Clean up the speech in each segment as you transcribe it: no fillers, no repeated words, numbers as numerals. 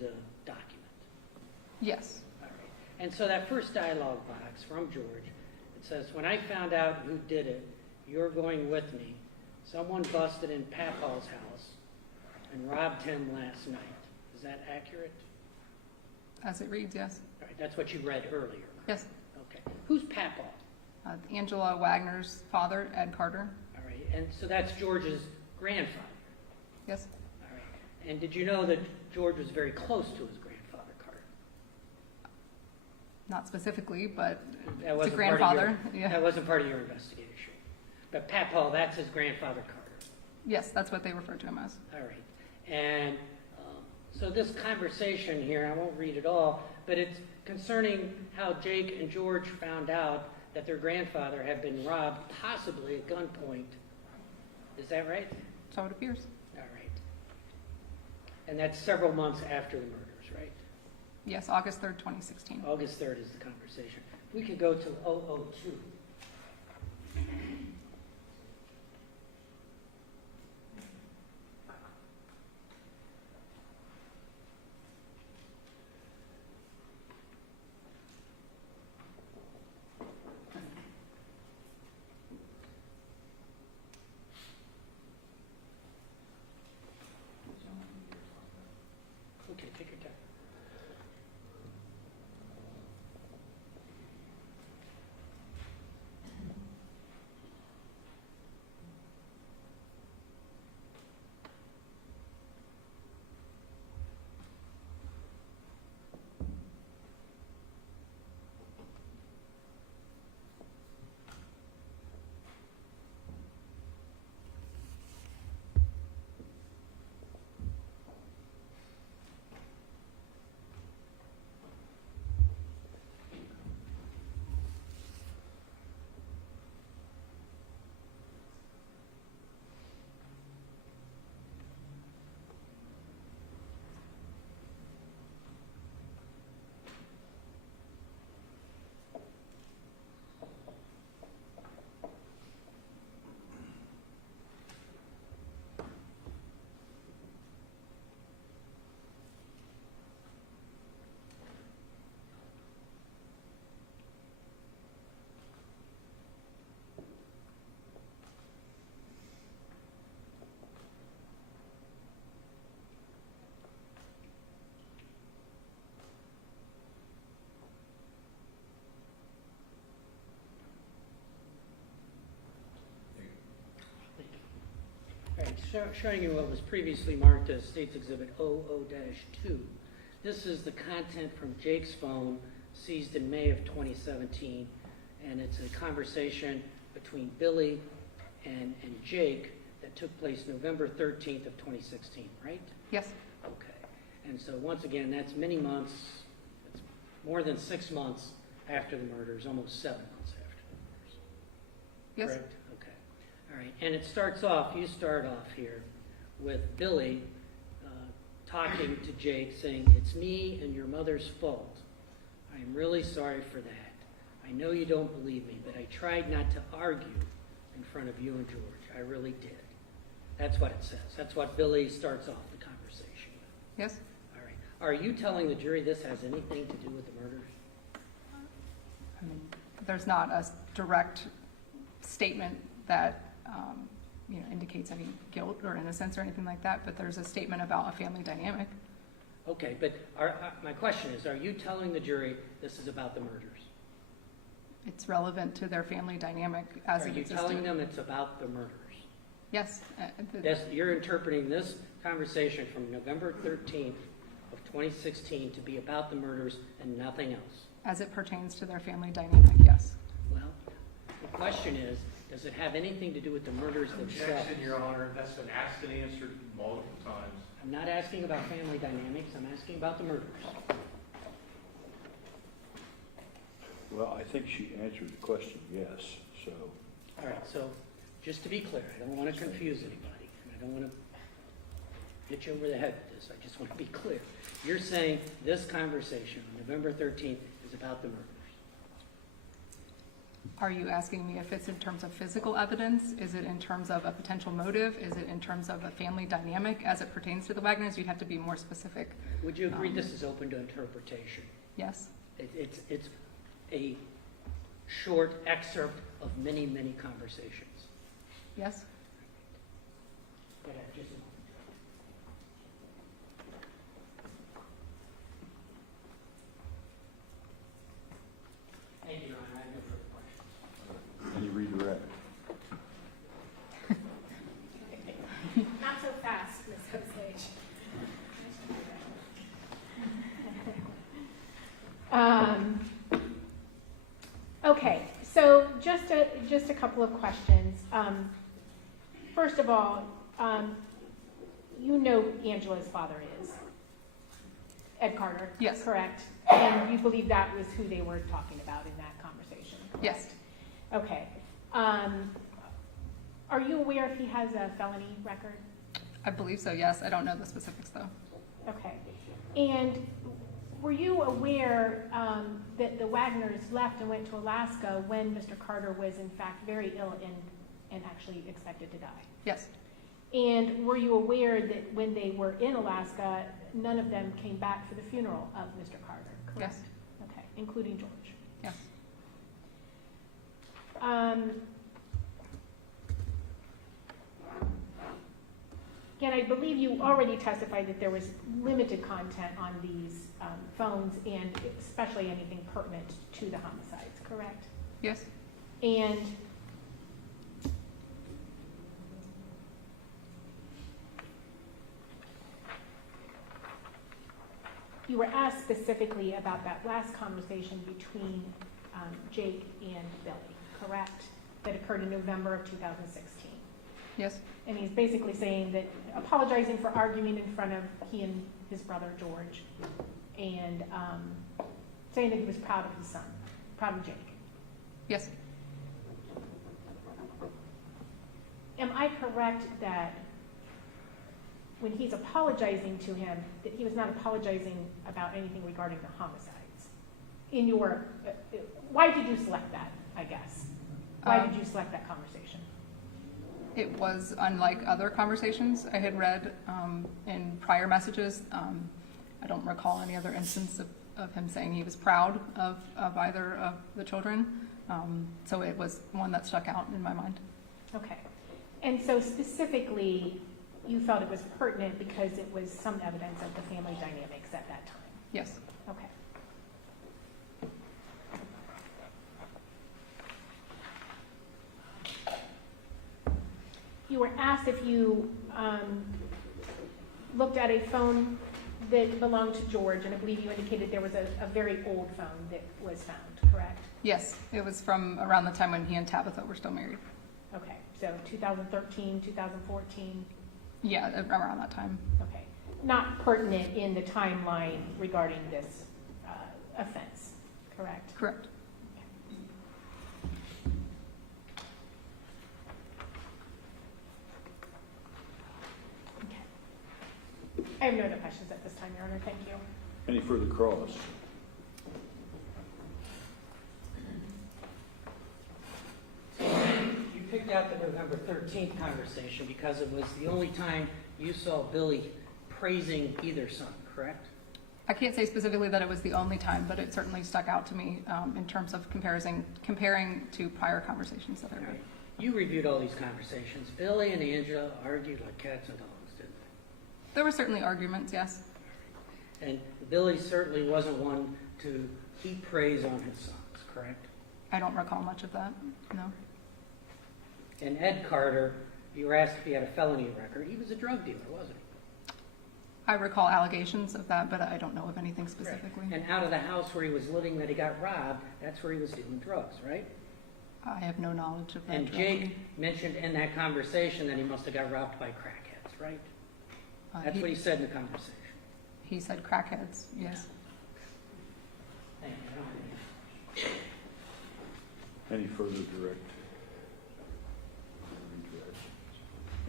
the document. Yes. All right. And so that first dialogue box from George, it says, when I found out who did it, you're going with me. Someone busted in Papaw's house and robbed him last night. Is that accurate? As it reads, yes. All right, that's what you read earlier. Yes. Okay. Who's Papaw? Angela Wagner's father, Ed Carter. All right. And so that's George's grandfather. Yes. All right. And did you know that George was very close to his grandfather, Carter? Not specifically, but That it's a wasn't grandfather. Yeah. That wasn't part of your investigation. But Papaw, that's his grandfather, Carter. Yes, that's what they refer to him as. All right. And so this conversation here, I won't read it all, but it's concerning how Jake and George found out that their grandfather had been robbed, possibly at gunpoint. Is that right? So it appears. All right. And that's several months after the murders, right? Yes, August 3rd, 2016. August 3rd is the conversation. We could go to 002. Okay, take your time. All right, showing you what was previously marked as State's Exhibit 00-2. This is the content from Jake's phone seized in May of 2017, and it's a conversation between Billy and Jake that took place November 13th of 2016, right? Yes. Okay. And so once again, that's many months, it's more than 6 months after the murders, almost 7 months after the murders. Yes. Correct? Okay. All right. And it starts off, you start off here with Billy talking to Jake, saying, "It's me and your mother's fault. I am really sorry for that. I know you don't believe me, but I tried not to argue in front of you and George. I really did." That's what it says. That's what Billy starts off the conversation with. Yes. All right. Are you telling the jury this has anything to do with the murders? I mean, there's not a direct statement that indicates any guilt or innocence or anything like that, but there's a statement about a family dynamic. Okay, but my question is, are you telling the jury this is about the murders? It's relevant to their family dynamic as Are it you existed. telling them it's about the murders? Yes. Yes, you're interpreting this conversation from November 13th of 2016 to be about the murders and nothing else. As it pertains to their family dynamic, yes. Well, the question is, does it have anything to do with the murders themselves? Objection, Your Honor. That's been asked and answered multiple times. I'm not asking about family dynamics, I'm asking about the murders. Well, I think she answered the question, yes, so. All right, so just to be clear, I don't want to confuse anybody, and I don't want to hit you over the head with this. I just want to be clear. You're saying this conversation on November 13th is about the murders. Are you asking me if it's in terms of physical evidence? Is it in terms of a potential motive? Is it in terms of a family dynamic as it pertains to the Wagners? You'd have to be more specific. Would you agree this is open to interpretation? Yes? It's a short excerpt of many, many conversations. Yes? Go ahead, just a moment. Thank you, Your Honor. I have no further questions. Any redirect? Not so fast, Ms. Osage. Okay, so just a couple of questions. First of all, you know Angela's father is Ed Carter? Yes. Correct? And you believe that was who they were talking about in that conversation? Yes. Okay. Are you aware if he has a felony record? I believe so, yes. I don't know the specifics, though. Okay. And were you aware that the Wagners left and went to Alaska when Mr. Carter was in fact very ill and actually expected to die? Yes. And were you aware that when they were in Alaska, none of them came back for the funeral of Mr. Carter, correct? Yes. Okay, including George. Yes. Again, I believe you already testified that there was limited content on these phones and especially anything pertinent to the homicides, correct? Yes. And you were asked specifically about that last conversation between Jake and Billy, correct? That occurred in November of 2016. Yes. And he's basically saying that, apologizing for arguing in front of he and his brother George, and saying that he was proud of his son, proud of Jake. Yes. Am I correct that when he's apologizing to him, that he was not apologizing about anything regarding the homicides? In your, why did you select that, I guess? Why did you select that conversation? It was unlike other conversations I had read in prior messages. I don't recall any other instance of him saying he was proud of either of the children. So it was one that stuck out in my mind. Okay. And so specifically, you felt it was pertinent because it was some evidence of the family dynamics at that time? Yes. Okay. You were asked if you looked at a phone that belonged to George, and I believe you indicated there was a very old phone that was found, correct? Yes. It was from around the time when he and Tabitha were still married. Okay, so 2013, 2014? Yeah, around that time. Okay. Not pertinent in the timeline regarding this offense, correct? Correct. I have no other questions at this time, Your Honor. Thank you. Any further cross? You picked out the November 13th conversation because it was the only time you saw Billy praising either son, correct? I can't say specifically that it was the only time, but it certainly stuck out to me in terms of comparing to prior conversations that I read. Right. You reviewed all these conversations. Billy and Angela argued like cats and dogs, didn't they? There were certainly arguments, yes. And Billy certainly wasn't one to heap praise on his sons, correct? I don't recall much of that, no. And Ed Carter, you were asked if he had a felony record. He was a drug dealer, wasn't he? I recall allegations of that, but I don't know of anything specifically. And out of the house where he was living that he got robbed, that's where he was dealing drugs, right? I have no knowledge of that. And directly. Jake mentioned in that conversation that he must have got robbed by crackheads, right? That's what he said in the conversation. He said crackheads, yes. Thank you. Any further direct? Redirect?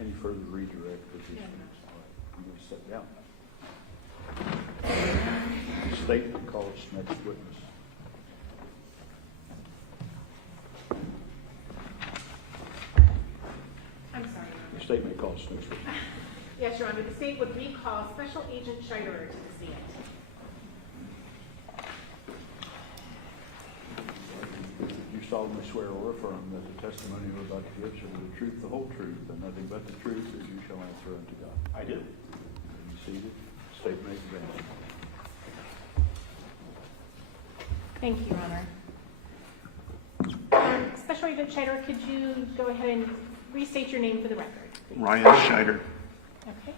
Any further redirect positions? I'm going to sit down. Statement calls next witness. recall snoozer. Yes, Your Honor, the state would recall Special Agent Scheiderer to the stand. You solemnly swear or affirm that the testimony you are about to give shall be the truth, the whole truth, and nothing but the truth, as you shall answer unto God. I do. Be seated. State may begin. Thank you, Your Honor. Special Agent Scheiderer, could you go ahead and restate your name for the record, please? Ryan Scheider. Okay.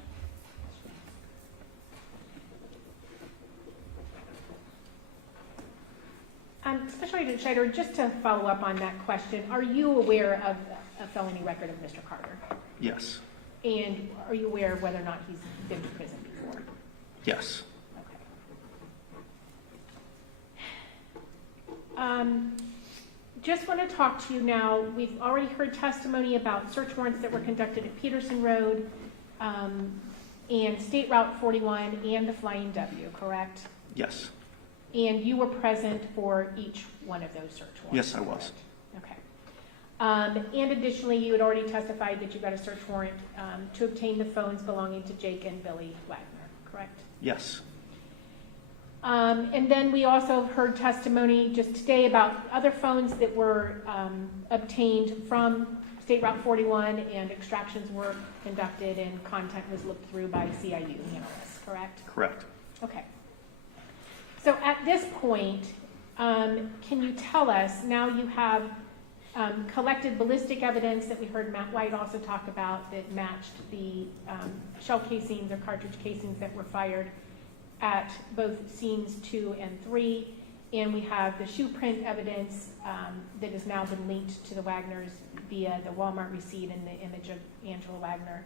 Special Agent Scheiderer, just to follow up on that question, are you aware of a felony record of Mr. Carter? Yes. And are you aware of whether or not he's been to prison before? Yes. Okay. Just want to talk to you now. We've already heard testimony about search warrants that were conducted at Peterson Road and State Route 41 and the Flying W, correct? Yes. And you were present for each one of those search warrants? Yes, I was. Okay. And additionally, you had already testified that you got a search warrant to obtain the phones belonging to Jake and Billy Wagner, correct? Yes. And then we also heard testimony just today about other phones that were obtained from State Route 41 and extractions were conducted and content was looked through by CIU analysts, correct? Correct. Okay. So at this point, can you tell us, now you have collected ballistic evidence that we heard Matt White also talk about that matched the shell casings or cartridge casings that were fired at both scenes 2 and 3, and we have the shoe print evidence that has now been linked to the Wagners via the Walmart receipt and the image of Angela Wagner.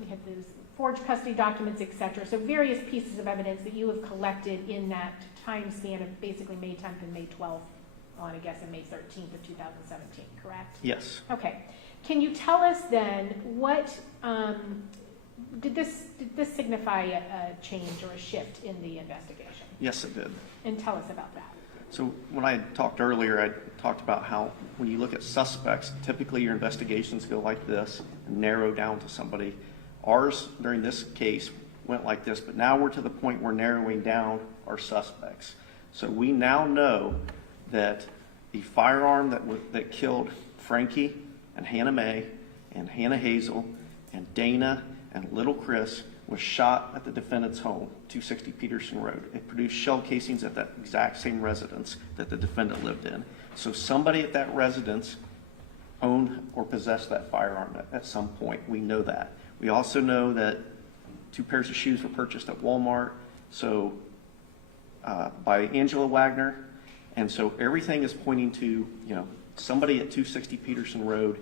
We have those forged custody documents, etc. So various pieces of evidence that you have collected in that time span of basically May 10th and May 12th on, I guess, and May 13th of 2017, correct? Yes. Okay. Can you tell us then what did this signify a change or a shift in the investigation? Yes, it did. And tell us about that. So when I talked earlier, I talked about how when you look at suspects, typically your investigations go like this and narrow down to somebody. Ours, during this case, went like this, but now we're to the point we're narrowing down our suspects. So we now know that the firearm that killed Frankie and Hanna May and Hannah Hazel and Dana and little Chris was shot at the defendant's home, 260 Peterson Road. It produced shell casings at that exact same residence that the defendant lived in. So somebody at that residence owned or possessed that firearm at some point. We know that. We also know that 2 pairs of shoes were purchased at Walmart, so by Angela Wagner, and so everything is pointing to, somebody at 260 Peterson Road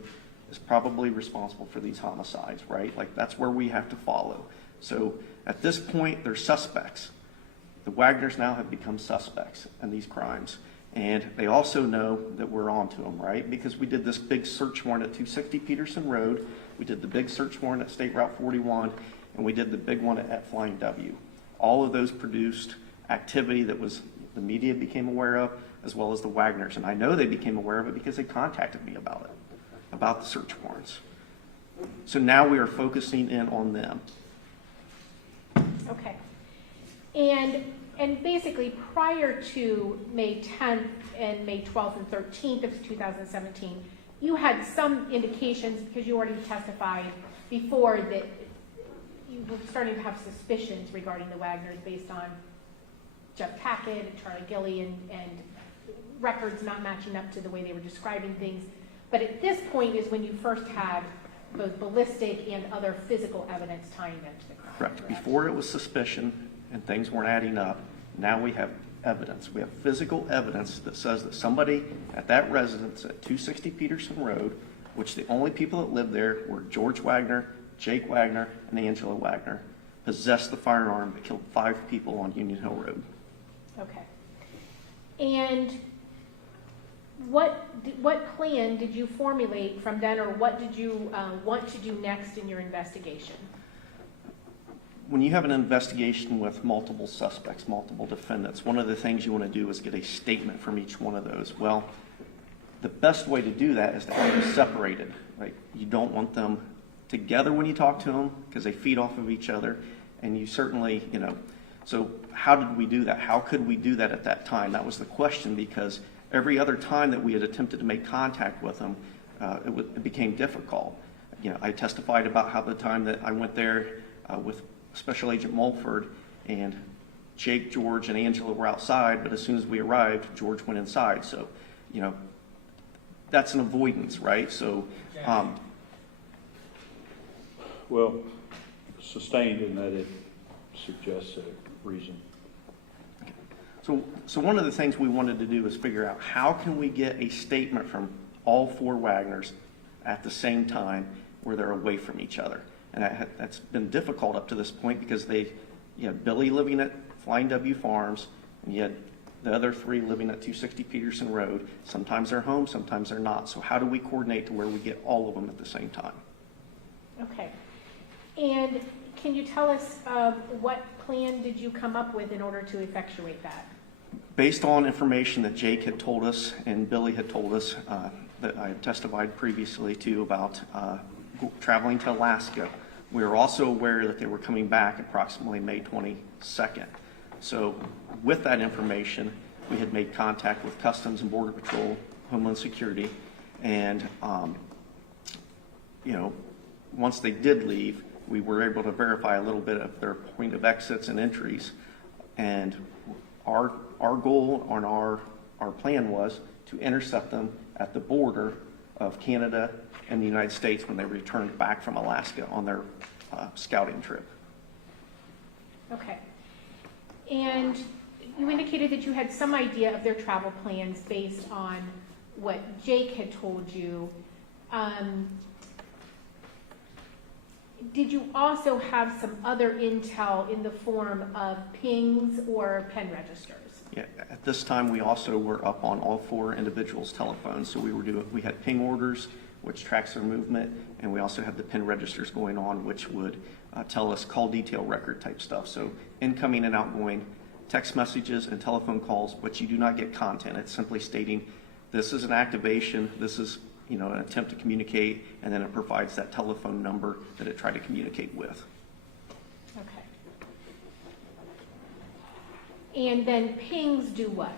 is probably responsible for these homicides, right? Like, that's where we have to follow. So at this point, they're suspects. The Wagners now have become suspects in these crimes. And they also know that we're on to them, right? Because we did this big search warrant at 260 Peterson Road. We did the big search warrant at State Route 41. And we did the big one at Flying W. All of those produced activity that the media became aware of, as well as the Wagners. And I know they became aware of it because they contacted me about it, about the search warrants. So now we are focusing in on them. Okay. And basically prior to May 10th and May 12th and 13th of 2017, you had some indications, because you already testified before, that you were starting to have suspicions regarding the Wagners based on Jeff Tackett and Charlie Gilley and records not matching up to the way they were describing things. But at this point is when you first had both ballistic and other physical evidence tying them to the crime. Correct. Before it was suspicion and things weren't adding up, now we have evidence. We have physical evidence that says that somebody at that residence at 260 Peterson Road, which the only people that lived there were George Wagner, Jake Wagner, and Angela Wagner, possessed the firearm that killed 5 people on Union Hill Road. Okay. And what plan did you formulate from then, or what did you want to do next in your investigation? When you have an investigation with multiple suspects, multiple defendants, one of the things you want to do is get a statement from each one of those. Well, the best way to do that is to have them separated. Right? You don't want them together when you talk to them because they feed off of each other. And you certainly, so how did we do that? How could we do that at that time? That was the question, because every other time that we had attempted to make contact with them, it became difficult. I testified about how the time that I went there with Special Agent Mulford, and Jake, George, and Angela were outside, but as soon as we arrived, George went inside. So, that's an avoidance, right? So, Well, sustained in that it suggests a reason. So one of the things we wanted to do is figure out how can we get a statement from all four Wagners at the same time where they're away from each other. And that's been difficult up to this point because you had Billy living at Flying W Farms, and you had the other three living at 260 Peterson Road. Sometimes they're home, sometimes they're not. So how do we coordinate to where we get all of them at the same time? Okay. And can you tell us what plan did you come up with in order to effectuate that? Based on information that Jake had told us and Billy had told us that I had testified previously to about traveling to Alaska, we were also aware that they were coming back approximately May 22nd. So with that information, we had made contact with Customs and Border Patrol, Homeland Security, and once they did leave, we were able to verify a little bit of their point of exits and entries. And our goal on our plan was to intercept them at the border of Canada and the United States when they returned back from Alaska on their scouting trip. Okay. And you indicated that you had some idea of their travel plans based on what Jake had told you. Did you also have some other intel in the form of pings or pen registers? Yeah, at this time, we also were up on all four individuals' telephones. So we had ping orders, which tracks their movement, and we also had the pin registers going on, which would tell us call detail record type stuff. So incoming and outgoing text messages and telephone calls, but you do not get content. It's simply stating this is an activation, this is an attempt to communicate, and then it provides that telephone number that it tried to communicate with. Okay. And then pings do what?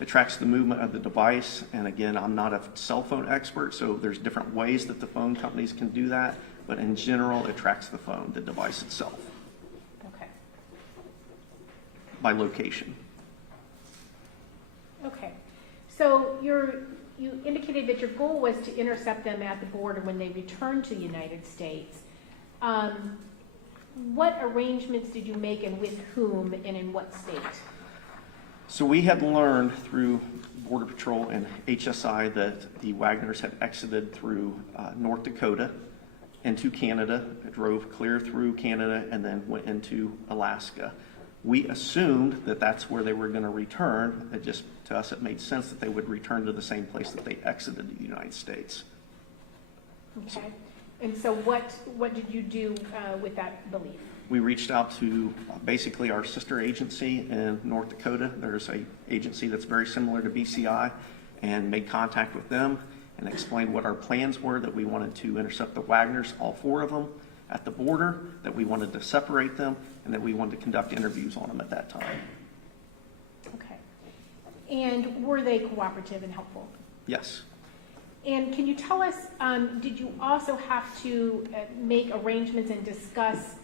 It tracks the movement of the device, and again, I'm not a cell phone expert, so there's different ways that the phone companies can do that, but in general, it tracks the phone, the device itself, Okay. by location. Okay. So you indicated that your goal was to intercept them at the border when they returned to the United States. What arrangements did you make, and with whom, and in what state? So we had learned through Border Patrol and HSI that the Wagners had exited through North Dakota into Canada, drove clear through Canada, and then went into Alaska. We assumed that that's where they were going to return. It just, to us, it made sense that they would return to the same place that they exited the United States. Okay. And so what did you do with that belief? We reached out to basically our sister agency in North Dakota. There's an agency that's very similar to BCI, and made contact with them and explained what our plans were, that we wanted to intercept the Wagners, all four of them, at the border, that we wanted to separate them, and that we wanted to conduct interviews on them at that time. Okay. And were they cooperative and helpful? Yes. And can you tell us, did you also have to make arrangements and discuss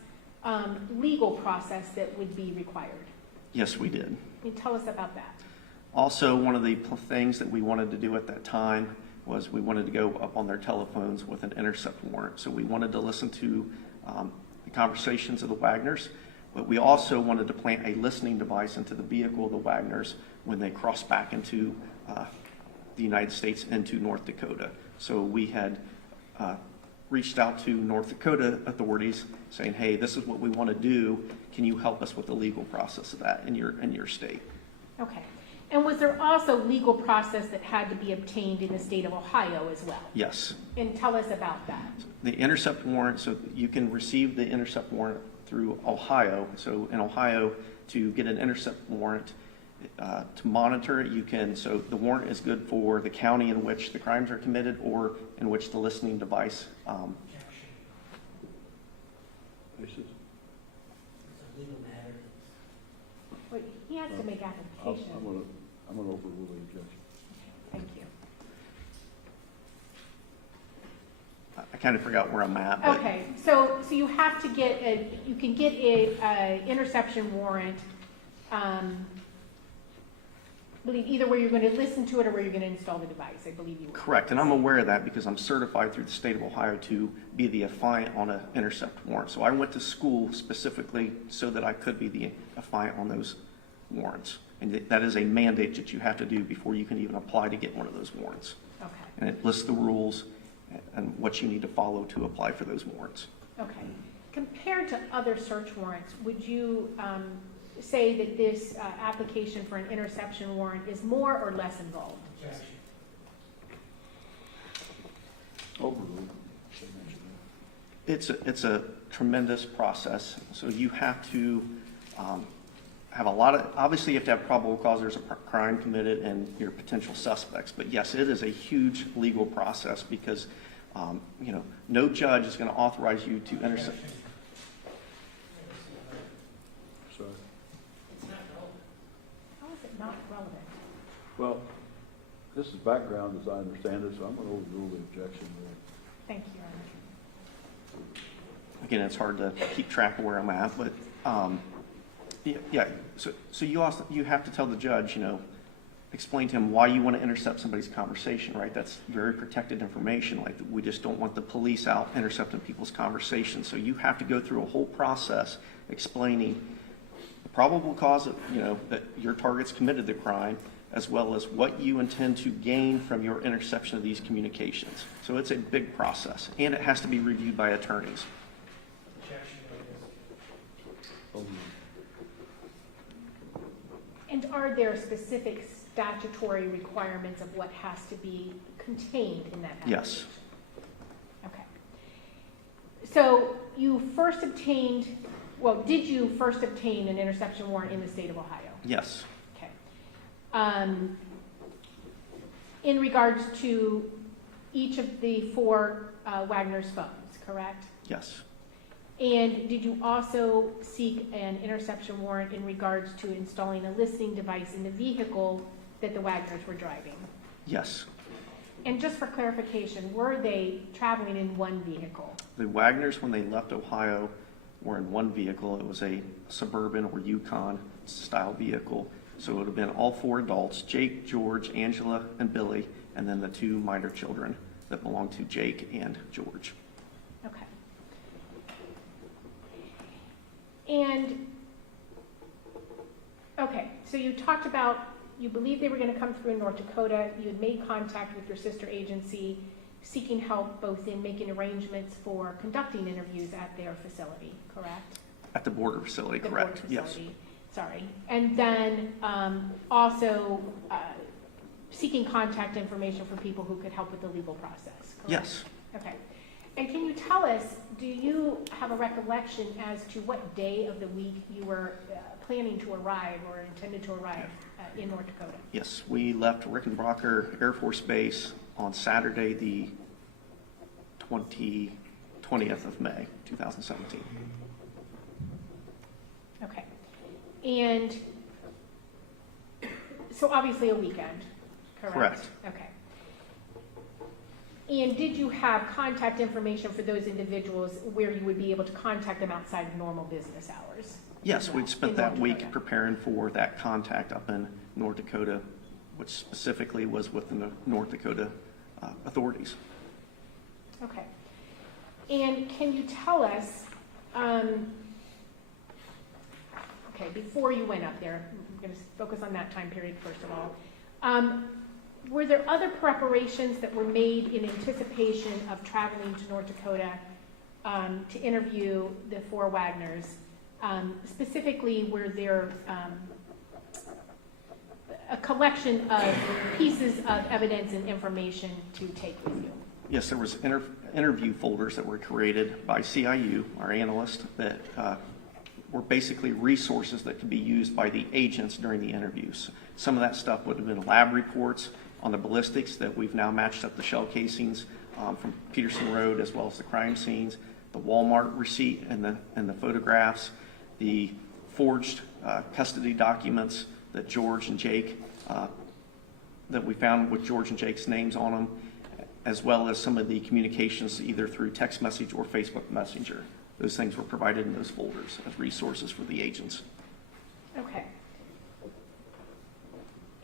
legal process that would be required? Yes, we did. Can you tell us about that? Also, one of the things that we wanted to do at that time was we wanted to go up on their telephones with an intercept warrant. So we wanted to listen to the conversations of the Wagners, but we also wanted to plant a listening device into the vehicle of the Wagners when they crossed back into the United States into North Dakota. So we had reached out to North Dakota authorities saying, hey, this is what we want to do. Can you help us with the legal process of that in your state? Okay. And was there also legal process that had to be obtained in the state of Ohio as well? Yes. And tell us about that. The intercept warrant, so you can receive the intercept warrant through Ohio. So in Ohio, to get an intercept warrant, to monitor it, you can, so the warrant is good for the county in which the crimes are committed or in which the listening device basis? It's a legal matter. Well, he has to make I'm application. gonna overrule the objection. Thank you. I kind of forgot where I'm at, but Okay, so you have to get you can get a interception warrant, I believe either where you're going to listen to it or where you're going to install the device, I believe you will. correct. And I'm aware of that because I'm certified through the state of Ohio to be the affiant on an intercept warrant. So I went to school specifically so that I could be the affiant on those warrants. And that is a mandate that you have to do before you can even apply to get one of those warrants. Okay, And it lists the rules and what you need to follow to apply for those warrants. okay. Compared to other search warrants, would you say that this application for an interception warrant is more or less involved? Objection. Overruled. Should mention that. It's a tremendous process. So you have to have a lot of, obviously you have to have probable cause there's a crime committed and your potential suspects. But yes, it is a huge legal process because, no judge is going to authorize you to intercept. Sorry. It's not relevant. How is it not relevant? Well, this is background as I understand it, so I'm gonna overrule the objection. Thank you, Your Honor. Again, it's hard to keep track of where I'm at, but So you have to tell the judge, explain to him why you want to intercept somebody's conversation, right? That's very protected information. Like, we just don't want the police out intercepting people's conversations. So you have to go through a whole process explaining the probable cause of, that your target's committed the crime, as well as what you intend to gain from your interception of these communications. So it's a big process, and it has to be reviewed by attorneys. Objection. Overruled. And are there specific statutory requirements of what has to be contained in that application? Yes. Okay. So you first obtained, did you first obtain an interception warrant in the state of Ohio? Yes. Okay. In regards to each of the four Wagner's phones, correct? Yes. And did you also seek an interception warrant in regards to installing a listening device in the vehicle that the Wagners were driving? Yes. And just for clarification, were they traveling in one vehicle? The Wagners, when they left Ohio, were in one vehicle. It was a Suburban or Yukon style vehicle. So it would have been all four adults, Jake, George, Angela, and Billy, and then the two minor children that belonged to Jake and George. Okay. And, okay, so you talked about, you believe they were going to come through in North Dakota. You had made contact with your sister agency, seeking help both in making arrangements for conducting interviews at their facility, correct? At the border facility, The correct? border Yes. facility, sorry. And then also seeking contact information from people who could help with the legal process, correct? Yes. Okay. And can you tell us, do you have a recollection as to what day of the week you were planning to arrive or intended to arrive in North Dakota? Yes. We left Rickenbacker Air Force Base on Saturday, the 20th of May, 2017. Okay. And so obviously a weekend, correct? Correct. Okay. And did you have contact information for those individuals where you would be able to contact them outside of normal business hours? Yes, as well, we'd spent in that North week Dakota? preparing for that contact up in North Dakota, which specifically was with the North Dakota authorities. Okay. And can you tell us, okay, before you went up there, I'm going to focus on that time period first of all. Were there other preparations that were made in anticipation of traveling to North Dakota to interview the four Wagners? Specifically, were there a collection of pieces of evidence and information to take with you? Yes, there was interview folders that were created by CIU, our analyst, that were basically resources that could be used by the agents during the interviews. Some of that stuff would have been lab reports on the ballistics that we've now matched up the shell casings from Peterson Road as well as the crime scenes. the Walmart receipt and the photographs, the forged custody documents that George and Jake, that we found with George and Jake's names on them, as well as some of the communications either through text message or Facebook Messenger. Those things were provided in those folders as resources for the agents. Okay.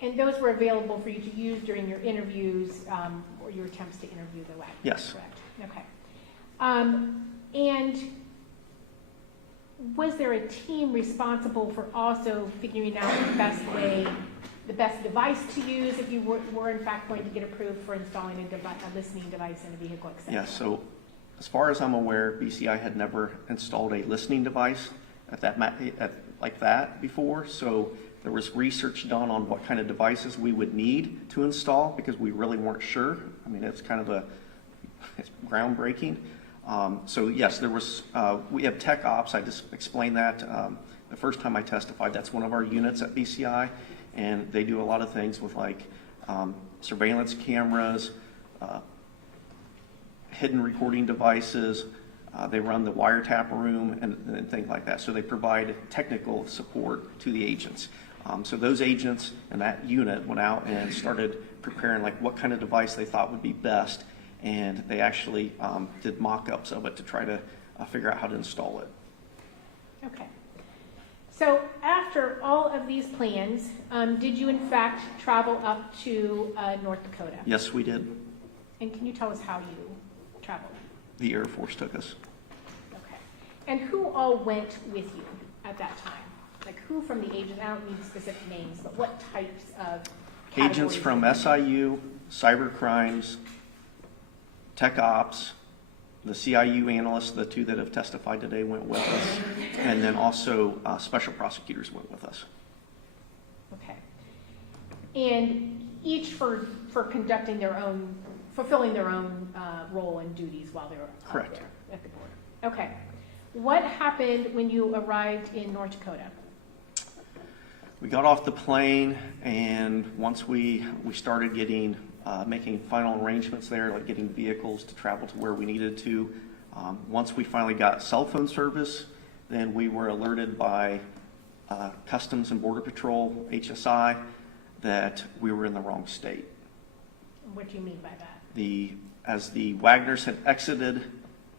And those were available for you to use during your interviews or your attempts to interview the Wagners? Yes. Correct. Okay. And was there a team responsible for also figuring out the best way, the best device to use if you were in fact going to get approved for installing a listening device in a vehicle, et cetera? Yeah, so as far as I'm aware, BCI had never installed a listening device like that before, so there was research done on what kind of devices we would need to install because we really weren't sure. I mean, it's kind of it's groundbreaking. So yes, there was, we have tech ops, I just explained that the first time I testified. That's one of our units at BCI, and they do a lot of things with like surveillance cameras, hidden recording devices, they run the wiretap room and things like that. So they provide technical support to the agents. So those agents and that unit went out and started preparing like what kind of device they thought would be best, and they actually did mock-ups of it to try to figure out how to install it. Okay. So after all of these plans, did you in fact travel up to North Dakota? Yes, we did. And can you tell us how you traveled? The Air Force took us. Okay. And who all went with you at that time? Like who from the agents, I don't need specific names, but what types of Agents from SIU, cyber crimes, tech ops, the CIU analysts, the two that have testified today went with us, and then also special prosecutors went with us. Okay. And each for conducting their own, fulfilling their own role and duties while they were out Correct. there at the border. Okay. What happened when you arrived in North Dakota? We got off the plane, and once we started getting making final arrangements there, like getting vehicles to travel to where we needed to. Once we finally got cell phone service, then we were alerted by Customs and Border Patrol, HSI, that we were in the wrong state. What do you mean by that? As the Wagners had exited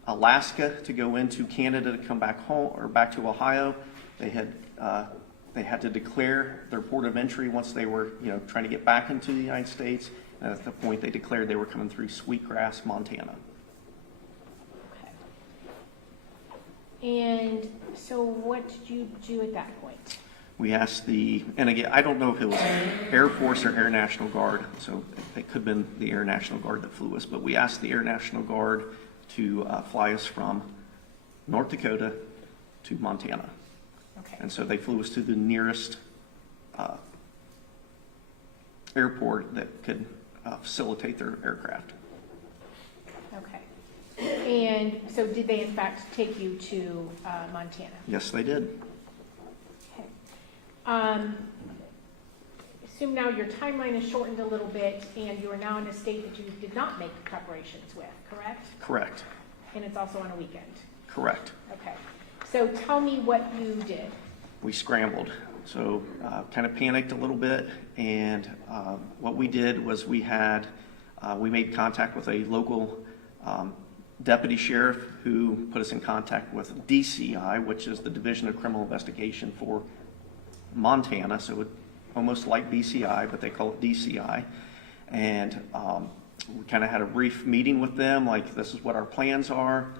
Alaska to go into Canada to come back home or back to Ohio, they had to declare their port of entry once they were, trying to get back into the United States. And at the point they declared they were coming through Sweetgrass, Montana. Okay. And so what did you do at that point? We asked and again, I don't know if it was Air Force or Air National Guard, so it could have been the Air National Guard that flew us, but we asked the Air National Guard to fly us from North Dakota to Montana. Okay. And so they flew us to the nearest airport that could facilitate their aircraft. Okay. And so did they in fact take you to Montana? Yes, they did. Okay. Assume now your timeline is shortened a little bit and you are now in a state that you did not make preparations with, correct? Correct. And it's also on a weekend? Correct. Okay. So tell me what you did. We scrambled. So kind of panicked a little bit, and what we did was we made contact with a local deputy sheriff who put us in contact with DCI, which is the Division of Criminal Investigation for Montana, so it almost like BCI, but they call it DCI. And we kind of had a brief meeting with them, like this is what our plans are.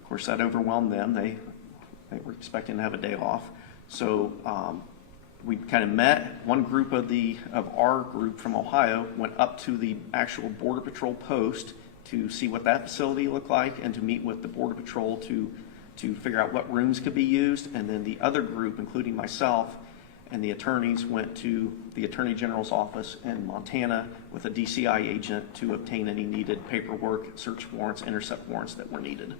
Of course, that overwhelmed them. They were expecting to have a day off. So we kind of met. One group of our group from Ohio went up to the actual Border Patrol post to see what that facility looked like and to meet with the Border Patrol to figure out what rooms could be used. And then the other group, including myself and the attorneys, went to the Attorney General's office in Montana with a DCI agent to obtain any needed paperwork, search warrants, intercept warrants that were needed.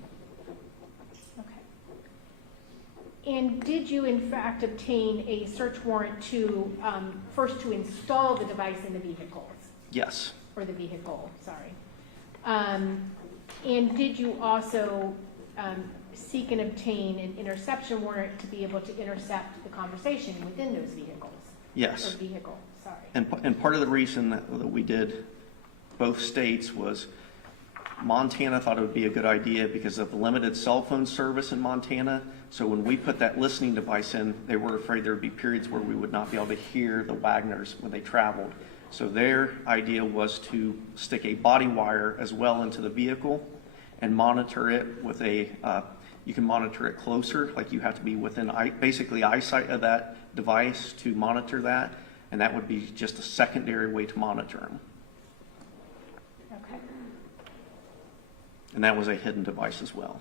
And did you, in fact, obtain a search warrant to first to install the device in the vehicles? Yes. Or the vehicle, sorry. And did you also seek and obtain an interception warrant to be able to intercept the conversation within those vehicles? Yes. Or vehicle, sorry. And part of the reason that we did both states was Montana thought it would be a good idea because of limited cell phone service in Montana. So when we put that listening device in, they were afraid there would be periods where we would not be able to hear the Wagners when they traveled. So their idea was to stick a body wire as well into the vehicle and monitor it with a, you can monitor it closer, like you have to be within basically eyesight of that device to monitor that, and that would be just a secondary way to monitor them. Okay, And that was a hidden device as well.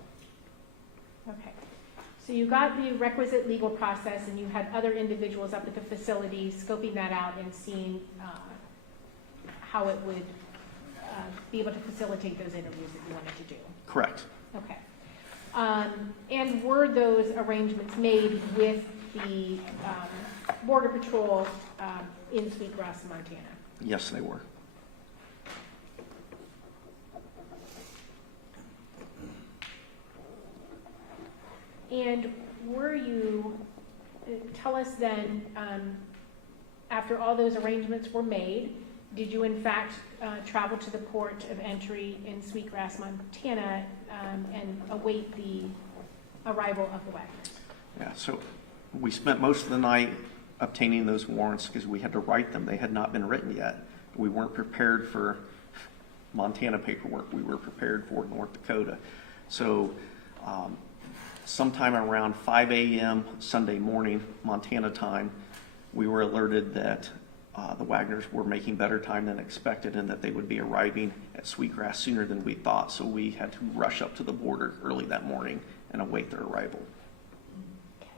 okay. So you got the requisite legal process, and you had other individuals up at the facility scoping that out and seeing how it would be able to facilitate those interviews that you wanted to do. Correct. Okay. And were those arrangements made with the Border Patrol in Sweetgrass, Montana? Yes, they were. And were you, tell us then, after all those arrangements were made, did you in fact travel to the port of entry in Sweetgrass, Montana, and await the arrival of the Wagners? Yeah, so we spent most of the night obtaining those warrants because we had to write them. They had not been written yet. We weren't prepared for Montana paperwork. We were prepared for North Dakota. So sometime around 5 a.m. Sunday morning, Montana time, we were alerted that the Wagners were making better time than expected and that they would be arriving at Sweetgrass sooner than we thought. So we had to rush up to the border early that morning and await their arrival. Okay.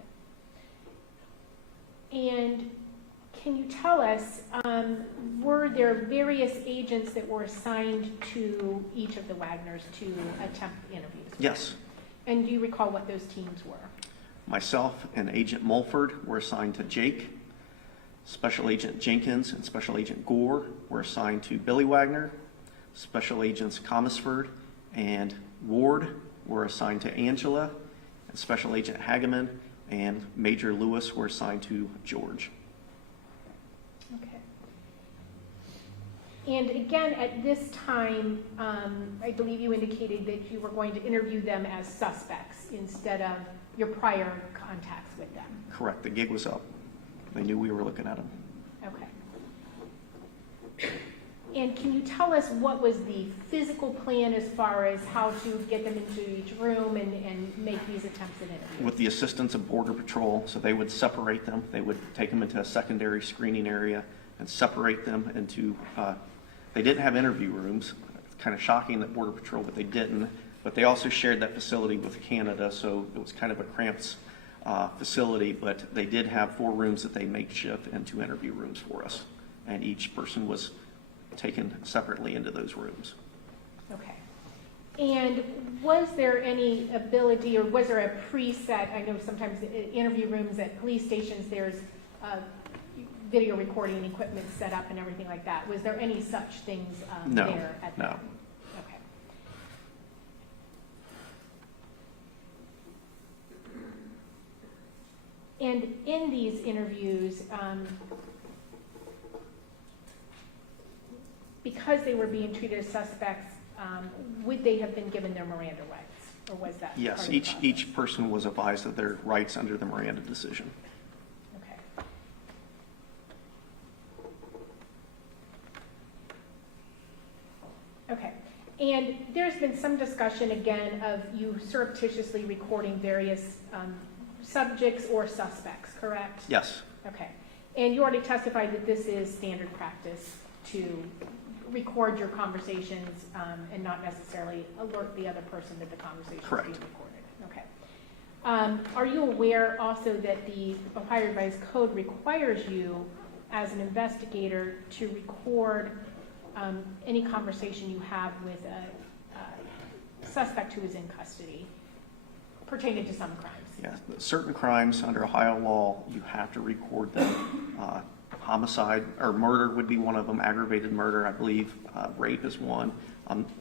And can you tell us, were there various agents that were assigned to each of the Wagners to attempt interviews? Yes. And do you recall what those teams were? Myself and Agent Mulford were assigned to Jake. Special Agent Jenkins and Special Agent Gore were assigned to Billy Wagner. Special Agents Comisford and Ward were assigned to Angela. And Special Agent Hageman and Major Lewis were assigned to George. Okay. And again, at this time, I believe you indicated that you were going to interview them as suspects instead of your prior contacts with them. Correct. The gig was up. They knew we were looking at them. Okay. And can you tell us what was the physical plan as far as how to get them into each room and make these attempts at interviews? With the assistance of Border Patrol, so they would separate them. They would take them into a secondary screening area and separate them into, they didn't have interview rooms. It's kind of shocking that Border Patrol, but they didn't. But they also shared that facility with Canada, so it was kind of a cramped facility, but they did have 4 rooms that they makeshift into interview rooms for us. And each person was taken separately into those rooms. Okay. And was there any ability, or was there a preset, I know sometimes interview rooms at police stations, there's video recording equipment set up and everything like that. Was there any such things No, there at no. that? Okay. And in these interviews, because they were being treated as suspects, would they have been given their Miranda rights, or was that part Yes, of the process? each person was advised of their rights under the Miranda decision. Okay. Okay. And there's been some discussion again of you surreptitiously recording various subjects or suspects, correct? Yes, Okay. And you already testified that this is standard practice to record your conversations and not necessarily alert the other person that the conversation is Correct. being recorded. Okay. Are you aware also that the Ohio Revised Code requires you as an investigator to record any conversation you have with a suspect who is in custody pertaining to some crimes? yeah. Certain crimes under Ohio law, you have to record them. Homicide or murder would be one of them. Aggravated murder, I believe. Rape is one.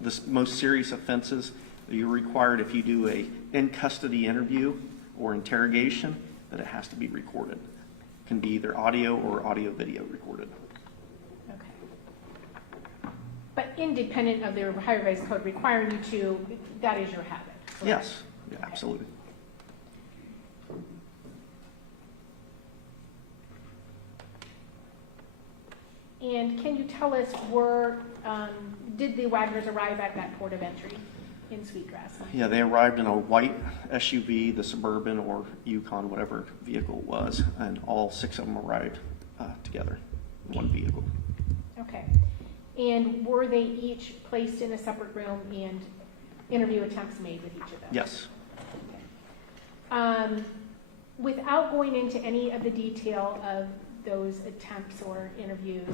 The most serious offenses, You're required, if you do a in-custody interview or interrogation, that it has to be recorded. It can be either audio or audio-video recorded. Okay. But independent of the Ohio Revised Code requiring you to, that is your habit? Correct? Yes, yeah, absolutely. And can you tell us did the Wagners arrive at that port of entry in Sweetgrass? Yeah, they arrived in a white SUV, the Suburban or Yukon, whatever vehicle it was, and all 6 of them arrived together in one vehicle. Okay. And were they each placed in a separate room and interview attempts made with each of them? Yes. Okay. Without going into any of the detail of those attempts or interviews,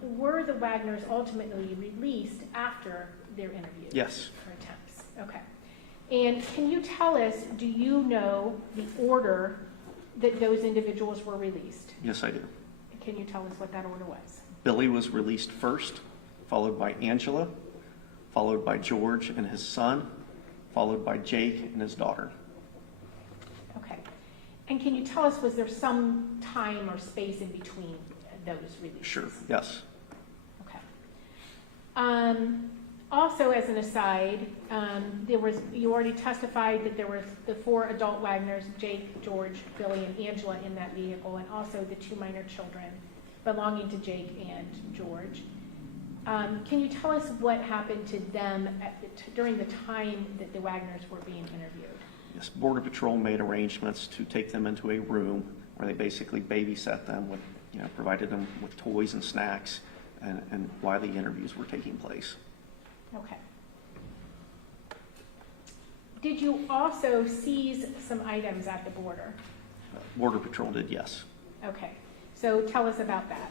were the Wagners ultimately released after their interviews? Yes. Or attempts? Okay. And can you tell us, do you know the order that those individuals were released? Yes, I do. Can you tell us what that order was? Billy was released first, followed by Angela, followed by George and his son, followed by Jake and his daughter. Okay. And can you tell us, was there some time or space in between those releases? Sure, yes. Okay. Also, as an aside, you already testified that there were the 4 adult Wagners, Jake, George, Billy, and Angela in that vehicle, and also the 2 minor children belonging to Jake and George. Can you tell us what happened to them during the time that the Wagners were being interviewed? Yes, Border Patrol made arrangements to take them into a room where they basically babysat them with, provided them with toys and snacks, and while the interviews were taking place. Okay. Did you also seize some items at the border? Border Patrol did, yes. Okay. So tell us about that.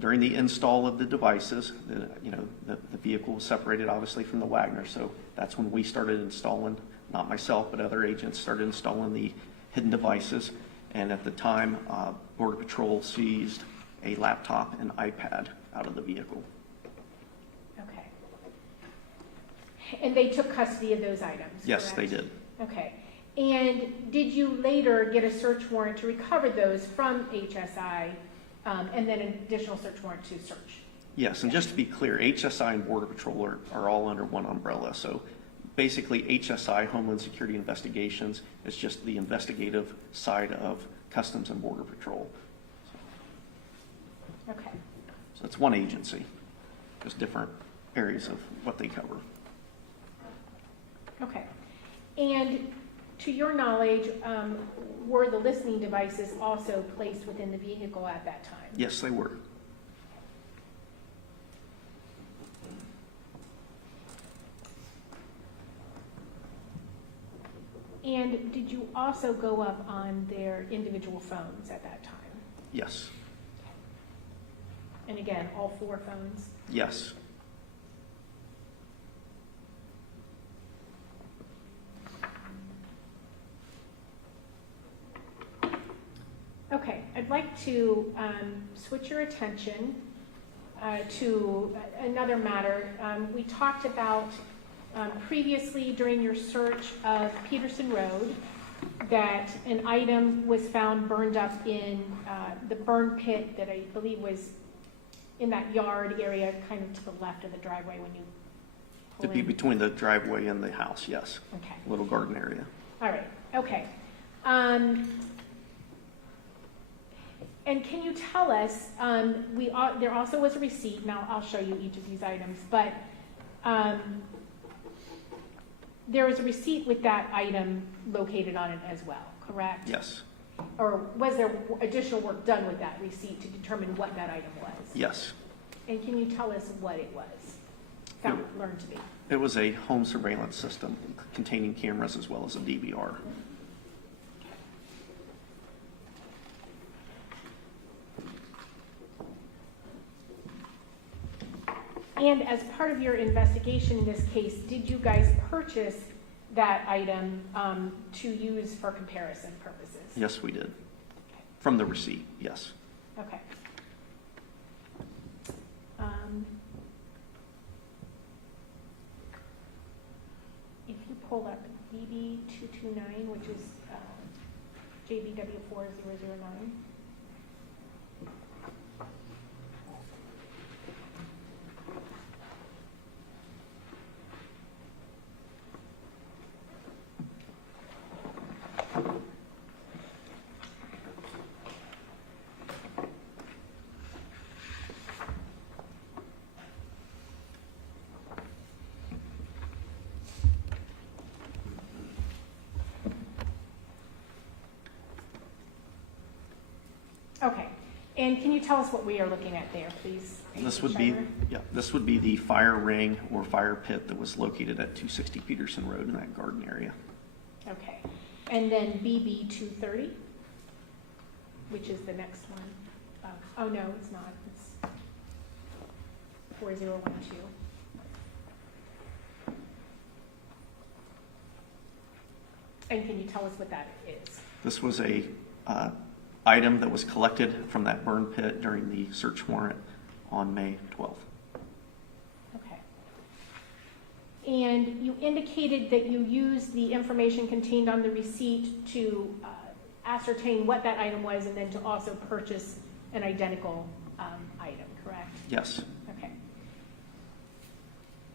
During the install of the devices, the vehicle was separated obviously from the Wagner, so that's when we started installing, not myself, but other agents started installing the hidden devices. And at the time, Border Patrol seized a laptop and iPad out of the vehicle. Okay. And they took custody of those items? Yes, correct? they did. Okay. And did you later get a search warrant to recover those from HSI, and then an additional search warrant to search? Yes, and just to be clear, HSI and Border Patrol are all under one umbrella. So basically, HSI, Homeland Security Investigations, is just the investigative side of Customs and Border Patrol. Okay. So it's one agency, just different areas of what they cover. Okay. And to your knowledge, were the listening devices also placed within the vehicle at that time? Yes, they were. And did you also go up on their individual phones at that time? Yes. And again, all 4 phones? Yes. Okay, I'd like to switch your attention to another matter. We talked about previously during your search of Peterson Road that an item was found burned up in the burn pit that I believe was in that yard area, kind of to the left of the driveway when you pull To be in. between the driveway and the house, yes. Okay. Little garden area. All right, okay. And can you tell us, there also was a receipt, now I'll show you each of these items, but there was a receipt with that item located on it as well, correct? Yes. Or was there additional work done with that receipt to determine what that item was? Yes. And can you tell us what it was, learned to be? It was a home surveillance system containing cameras as well as a DVR. And as part of your investigation in this case, did you guys purchase that item to use for comparison purposes? Yes, we did. From the receipt, yes. Okay. pull up BB229, which is JBW 4009. Okay, and can you tell us what we are looking at there, please? This would be, this would be the fire ring or fire pit that was located at 260 Peterson Road in that garden area. Okay, and then BB 230, which is the next one. Oh, no, it's not. It's 4012. And can you tell us what that is? This was a item that was collected from that burn pit during the search warrant on May 12th. Okay. And you indicated that you used the information contained on the receipt to ascertain what that item was and then to also purchase an identical item, correct? Yes. Okay.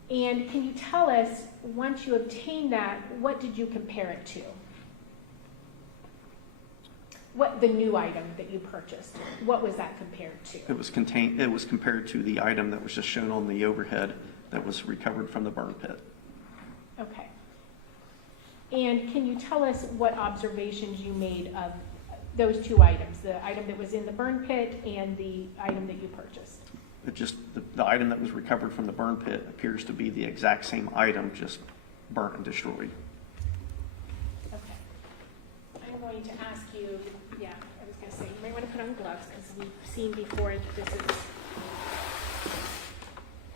And can you tell us, once you obtained that, what did you compare it to? What the new item that you purchased, what was that compared to? It was compared to the item that was just shown on the overhead that was recovered from the burn pit. Okay. And can you tell us what observations you made of those two items, the item that was in the burn pit and the item that you purchased? It just, the item that was recovered from the burn pit appears to be the exact same item, just burnt and destroyed. Okay. I'm going to ask you, yeah, I was going to say, you might want to put on gloves because we've seen before that this is,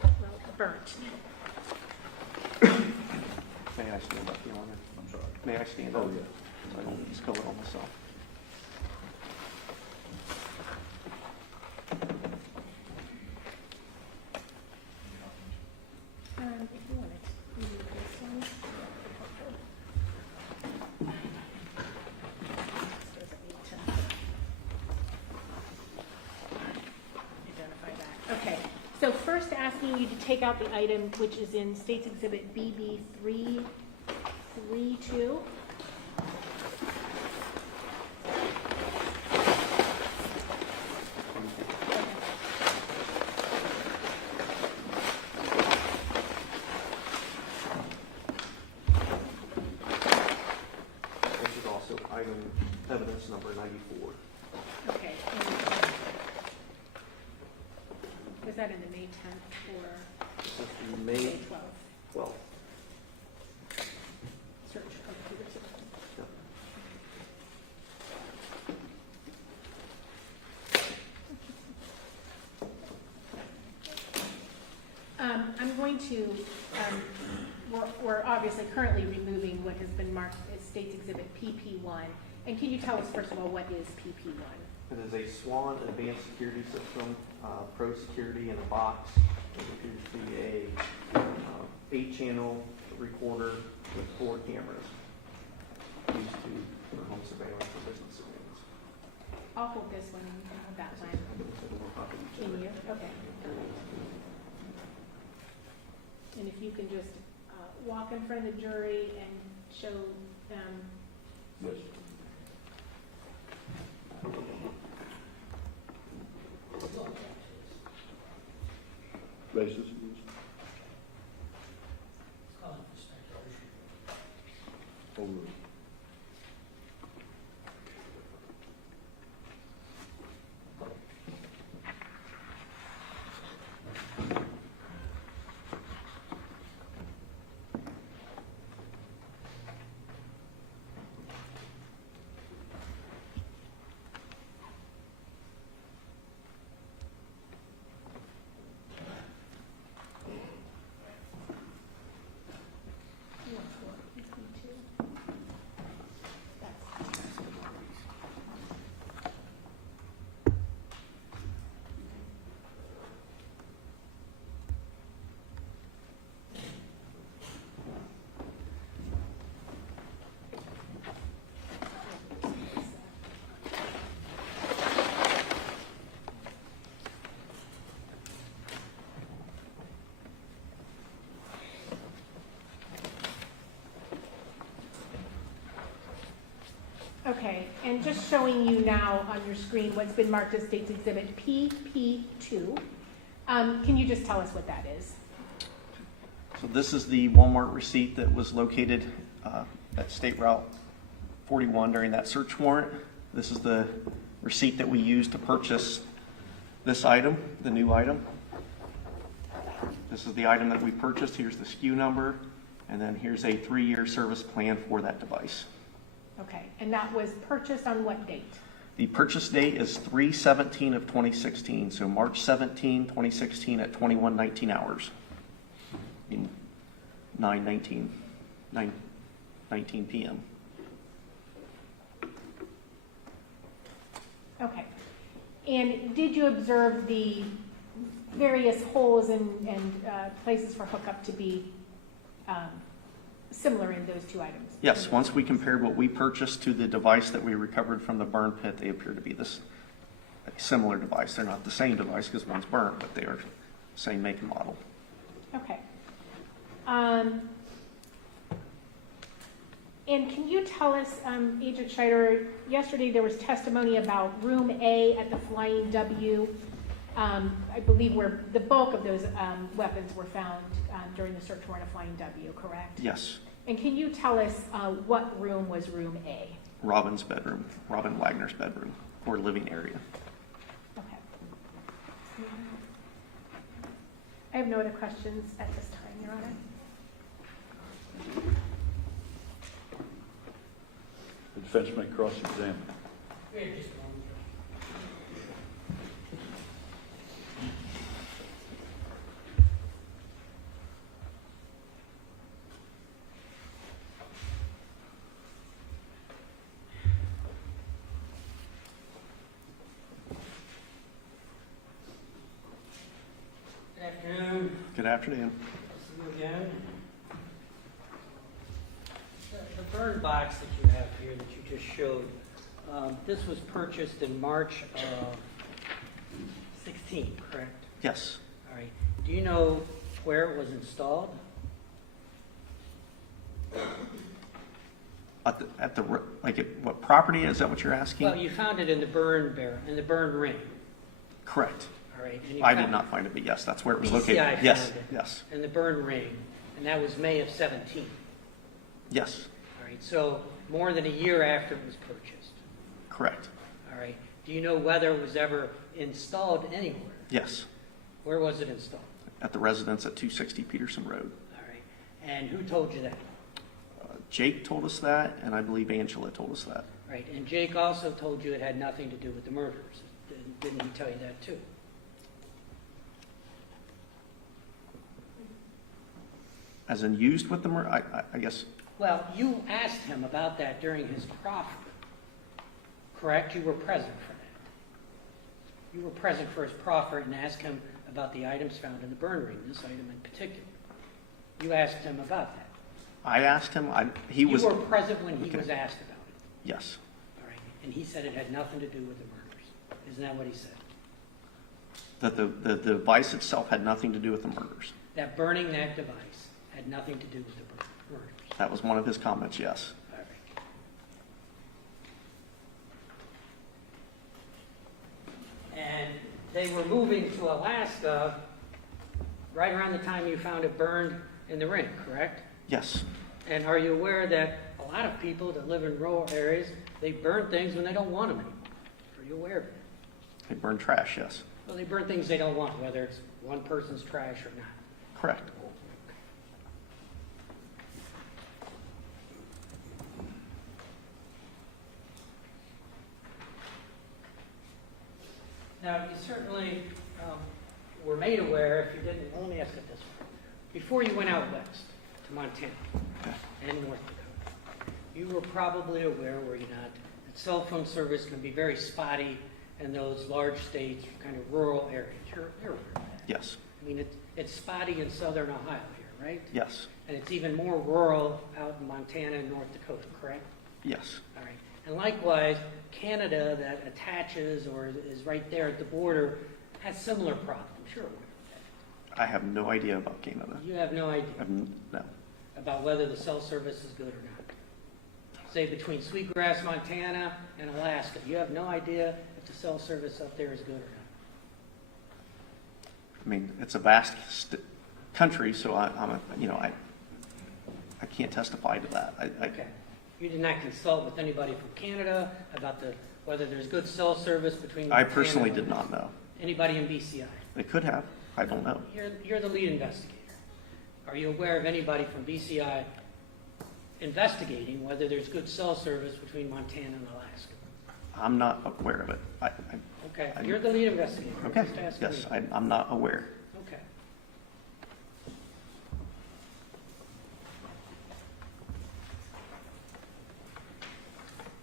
well, burnt. May I stand up, Your Honor? I'm sorry. May I stand up? Oh, yeah. So I don't spill it on myself. If you want to use this one. Doesn't need to identify that. Okay, so first asking you to take out the item which is in State's Exhibit BB 332. This is also item evidence number 94. Okay. Was that in the May 10th or This is the May May 12th 12th. search of Peterson? Yep. I'm going to, we're obviously currently removing what has been marked as State's Exhibit PP1. And can you tell us, first of all, what is PP1? It is a SWAN advanced security system, pro security in a box. It appears to be a 8-channel recorder with 4 cameras used for home surveillance or business surveillance. I'll hold this one and you can hold that one. Can you? Okay. And if you can just walk in front of the jury and show them. Yes. Basis? Over. Okay, and just showing you now on your screen what's been marked as State's Exhibit Pp2. Can you just tell us what that is? So this is the Walmart receipt that was located at State Route 41 during that search warrant. This is the receipt that we used to purchase this item, the new item. This is the item that we purchased. Here's the SKU number, and then here's a 3-year service plan for that device. Okay, and that was purchased on what date? The purchase date is 3/17 of 2016, so March 17, 2016 at 21:19 hours. In 9:19 p.m. Okay. And did you observe the various holes and places for hookup to be similar in those two items? Yes, once we compared what we purchased to the device that we recovered from the burn pit, they appear to be this similar device. They're not the same device because one's burnt, but they are the same make and model. Okay. And can you tell us, Agent Scheider, yesterday there was testimony about Room A at the Flying W, I believe where the bulk of those weapons were found during the search warrant of Flying W, correct? Yes, And can you tell us what room was Room A? Robin's bedroom, Robin Wagner's bedroom, or living area. Okay. I have no other questions at this time, Your Honor. The defense may cross-examine. Good afternoon. Good afternoon. See you again. The burn box that you have here that you just showed, this was purchased in March of 16, correct? Yes, All right. Do you know where it was installed? what property, is that what you're asking? Well, you found it in the burn barrel, in the burn ring. Correct. All right. And you I found did not find it, but yes, that's where it was BCI located. Yes, found it. yes, In the burn ring, and that was May of 17. yes, All right. So more than a year after it was purchased. correct. All right. Do you know whether it was ever installed anywhere? Yes, Where was it installed? at the residence at 260 Peterson Road. All right. And who told you that? Jake told us that, and I believe Angela told us that. Right. And Jake also told you it had nothing to do with the murders. Didn't he tell you that too? As in used with the murder, I guess, Well, you asked him about that during his proffer, correct? You were present for that. You were present for his proffer and asked him about the items found in the burn ring, this item in particular. You asked him about that. I asked him, he was, You were present when he Okay. was asked about it. yes, All right. And he said it had nothing to do with the murders. Isn't that what he said? that the device itself had nothing to do with the murders. That burning that device had nothing to do with the murders. That was one of his comments, yes. All right. And they were moving to Alaska right around the time you found it burned in the ring, correct? Yes, And are you aware that a lot of people that live in rural areas, they burn things when they don't want them anymore? Are you aware of that? they burned trash, yes, Well, they burn things they don't want, whether it's one person's trash or not. correct. Now, you certainly were made aware, if you didn't, let me ask it this way. Before you went out west to Montana and North Dakota, you were probably aware, were you not, that cell phone service can be very spotty in those large states, kind of rural areas. You're aware of that. Yes, I mean, it's spotty in southern Ohio here, right? yes, And it's even more rural out in Montana and North Dakota, correct? yes, All right. And likewise, Canada that attaches or is right there at the border has similar problems. Sure. I have no idea about Canada. You have no idea No, about whether the cell service is good or not. say between Sweetgrass, Montana and Alaska. You have no idea if the cell service up there is good or not. I mean, it's a vast country, so I can't testify to that. Okay. You did not consult with anybody from Canada about whether there's good cell service between I Montana personally and did not know. Anybody in BCI? They could have. I don't know. You're the lead investigator. Are you aware of anybody from BCI investigating whether there's good cell service between Montana and Alaska? I'm not aware of it. Okay, you're the lead investigator. Okay, Just asking yes, you. I'm not aware. Okay.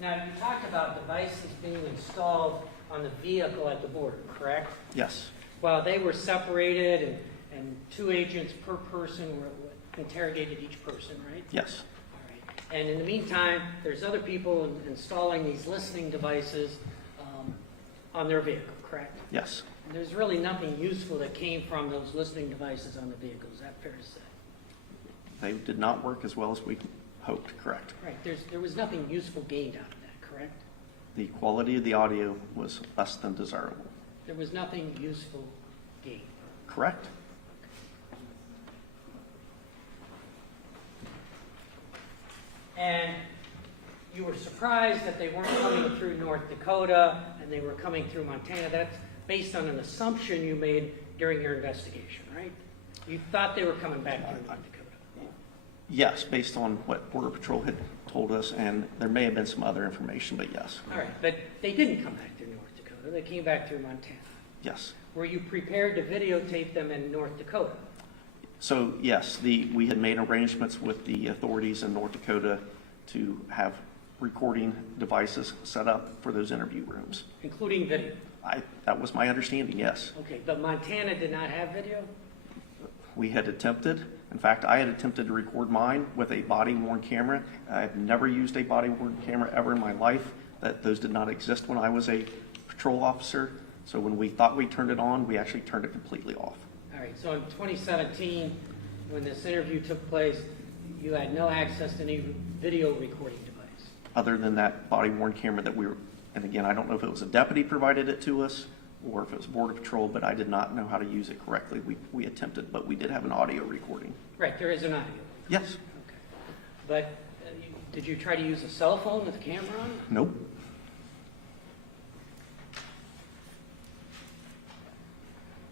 Now, you talked about devices being installed on the vehicle at the border, correct? Yes, Well, they were separated and 2 agents per person were interrogated each person, right? yes, All right. And in the meantime, there's other people installing these listening devices on their vehicle, correct? yes. And there's really nothing useful that came from those listening devices on the vehicle. Is that fair to say? They did not work as well as we hoped, correct. Right. There was nothing useful gained out of that, correct? The quality of the audio was less than desirable, There was nothing useful gained. correct? And you were surprised that they weren't coming through North Dakota and they were coming through Montana. That's based on an assumption you made during your investigation, right? You thought they were coming back through North Dakota. Yes, based on what Border Patrol had told us, and there may have been some other information, but yes, All right, but they didn't come back through North Dakota. They came back through Montana. yes. Were you prepared to videotape them in North Dakota? So yes, we had made arrangements with the authorities in North Dakota to have recording devices set up for those interview rooms. Including video? That was my understanding, yes. Okay, but Montana did not have video? We had attempted, in fact, I had attempted to record mine with a body-worn camera. I've never used a body-worn camera ever in my life. Those did not exist when I was a patrol officer. So when we thought we turned it on, we actually turned it completely off. All right, so in 2017, when this interview took place, you had no access to any video recording device? Other than that body-worn camera that we were, and again, I don't know if it was a deputy provided it to us or if it was Border Patrol, but I did not know how to use it correctly. We attempted, but we did have an audio recording. Right, there is an audio. Yes. Okay. But did you try to use a cell phone with a camera on it? Nope.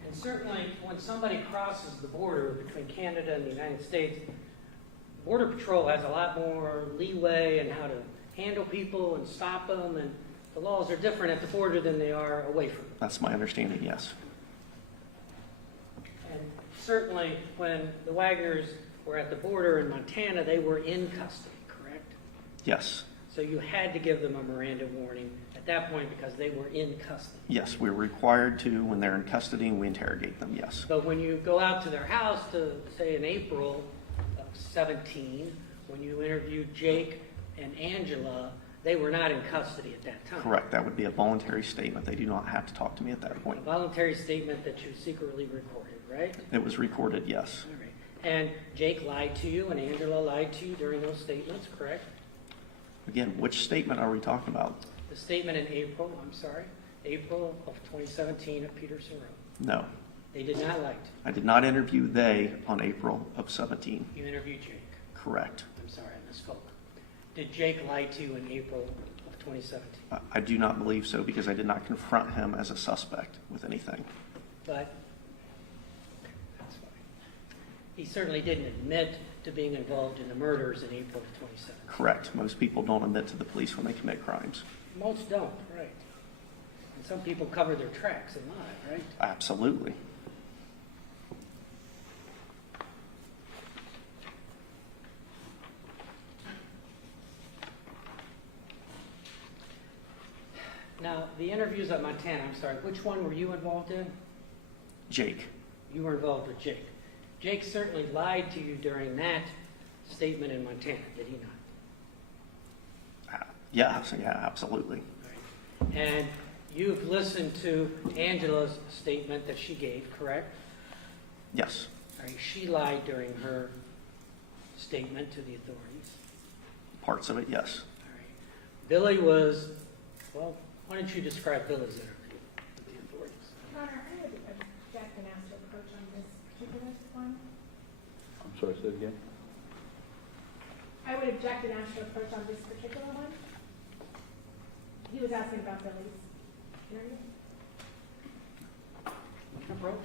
And certainly, when somebody crosses the border between Canada and the United States, Border Patrol has a lot more leeway in how to handle people and stop them, and the laws are different at the border than they are away from it. That's my understanding, yes. And certainly, when the Wagners were at the border in Montana, they were in custody, correct? Yes. So you had to give them a Miranda warning at that point because they were in custody. Yes, we're required to, when they're in custody and we interrogate them, yes. But when you go out to their house to, say, in April of 17, when you interviewed Jake and Angela, they were not in custody at that time. Correct. That would be a voluntary statement. They do not have to talk to me at that A point. voluntary statement that you secretly recorded, right? It was recorded, yes. All right. And Jake lied to you and Angela lied to you during those statements, correct? Again, which statement are we talking about? The statement in April of 2017 at Peterson Road. No. They did not lie to I did not interview they on April of 17. you. You interviewed Jake. Correct. I'm sorry, I misspoke. Did Jake lie to you in April of 2017? I do not believe so because I did not confront him as a suspect with anything. But that's fine. He certainly didn't admit to being involved in the murders in April of 2017. Correct. Most people don't admit to the police when they commit crimes. Most don't, right. And some people cover their tracks and lie, right? Absolutely. Now, the interviews at Montana, I'm sorry, which one were you involved in? Jake. You were involved with Jake. Jake certainly lied to you during that statement in Montana, did he not? Yes, yeah, absolutely. Right. And you've listened to Angela's statement that she gave, correct? Yes. All right. She lied during her statement to the authorities. Parts of it, yes. All Billy was, well, why don't you describe Billy's interview with the authorities? Your Honor, I would object and ask to approach on this particular one. I'm sorry, say it again? I would object and ask to approach on this particular one. He was asking about Billy's interview. No problem.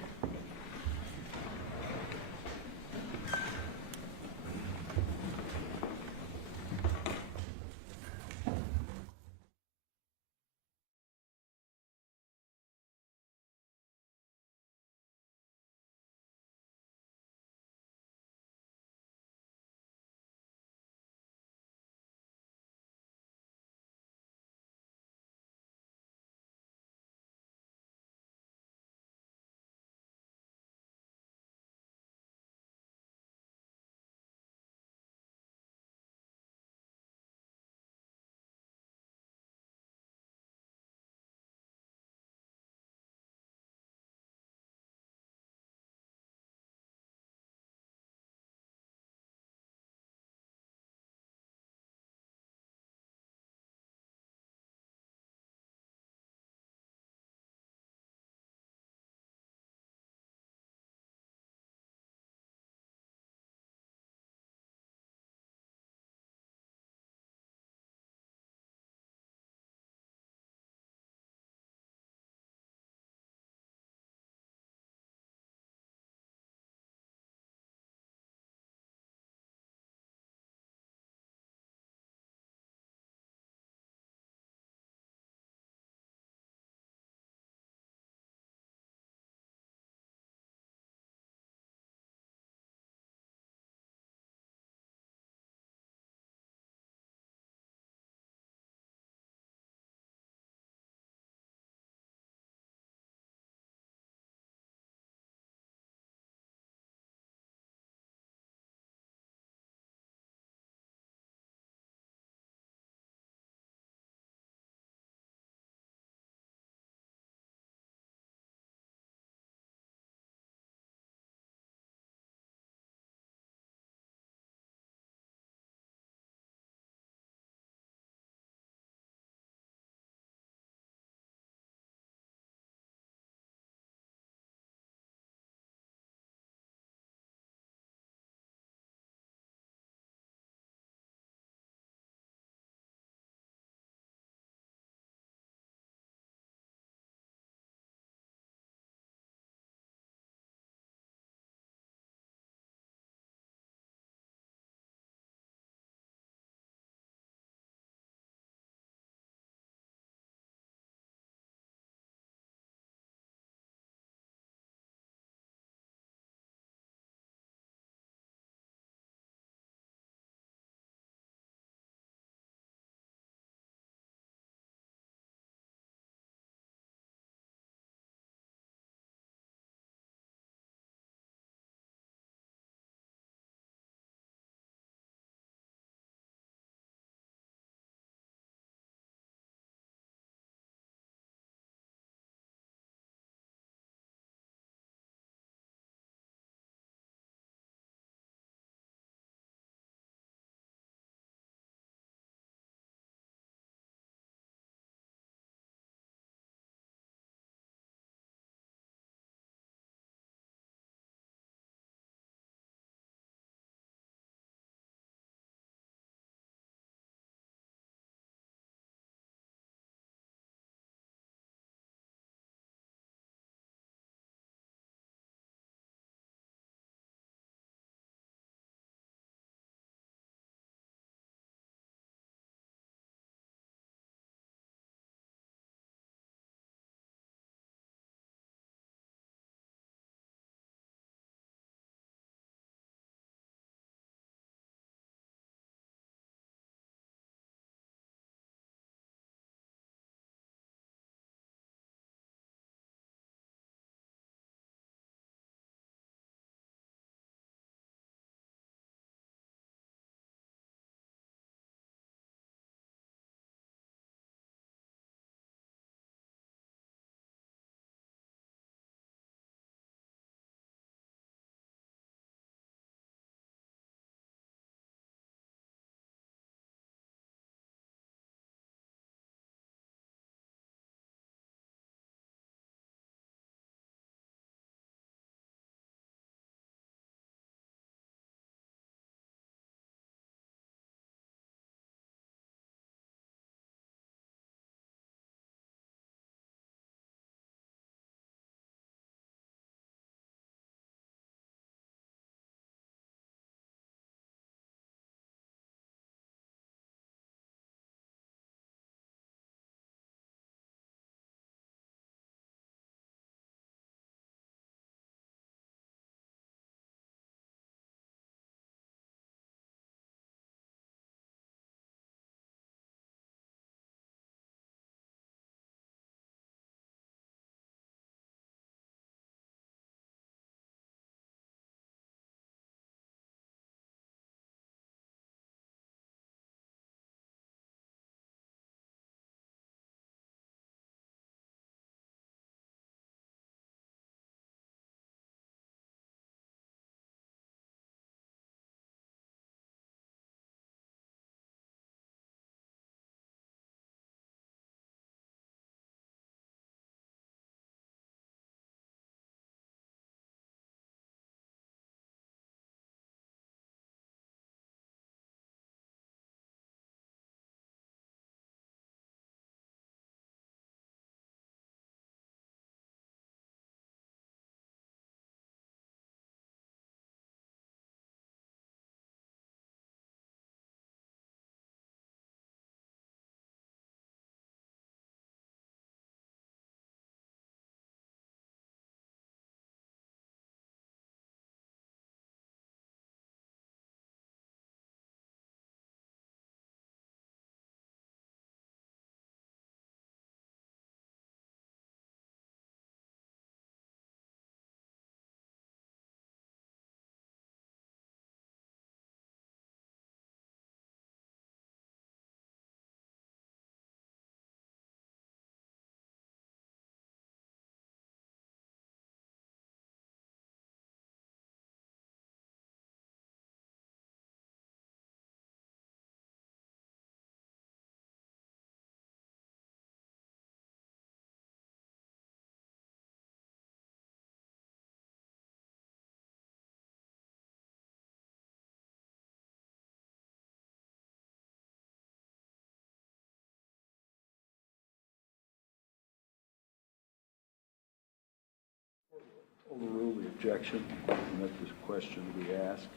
Overrule the objection and let this question be asked.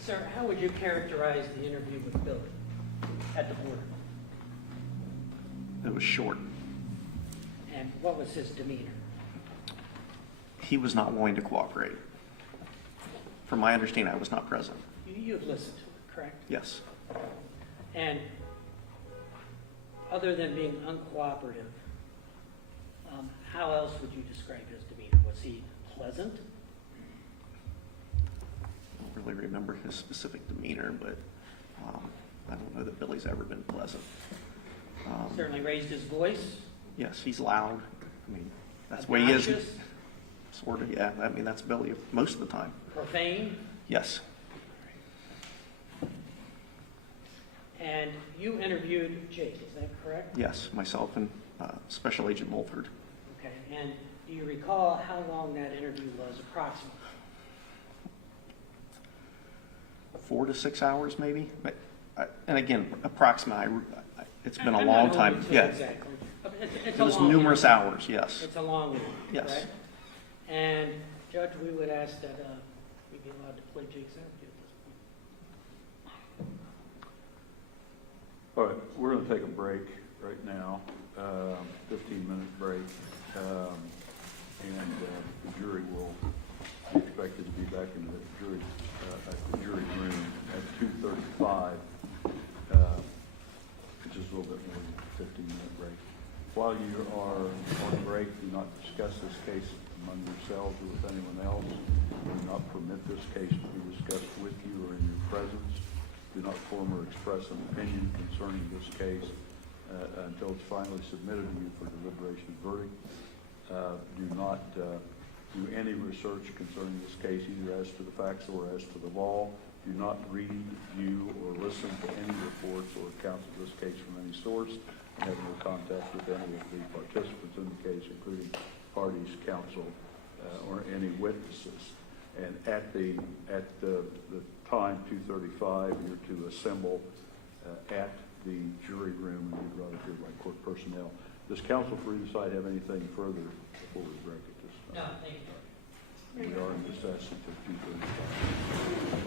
Sir, how would you characterize the interview with Billy at the border? It was short. And what was his demeanor? He was not willing to cooperate. From my understanding, I was not present. You've listened to it, correct? Yes. And other than being uncooperative, how else would you describe his demeanor? Was he pleasant? I don't really remember his specific demeanor, but I don't know that Billy's ever been pleasant. Certainly raised his voice? Yes, he's loud. I mean, that's the way he is. Obnoxious? Sort of, yeah. I mean, that's Billy most of the time. Profane? Yes. And you interviewed Jake, is that correct? Yes, myself and Special Agent Mulford. Okay, and do you recall how long that interview was approximately? 4 to 6 hours, maybe. But and again, approximately. It's been a I'm long not time. holding to Yeah, exactly. It's it a was long numerous interview. hours. Yes. It's a long one, Yes. correct? And Judge, we would ask that we be allowed to play Jake's interview at this point. All right, we're going to take a break right now, 15-minute break, and the jury will be expected to be back in the jury room at 2:35, which is a little bit more than a 15-minute break. While you are on break, do not discuss this case among yourselves or with anyone else. Do not permit this case to be discussed with you or in your presence. Do not form or express an opinion concerning this case until it's finally submitted to you for deliberation and verdict. Do not do any research concerning this case, either as to the facts or as to the law. Do not read, view, or listen to any reports or accounts of this case from any source. Have no contact with any of the participants in the case, including parties, counsel, or any witnesses. And at the time 2:35, you're to assemble at the jury room, and you'd rather hear by court personnel. Does counsel for either side have anything further before we break at this time? No, thank you, George. We are in recess until 2:35.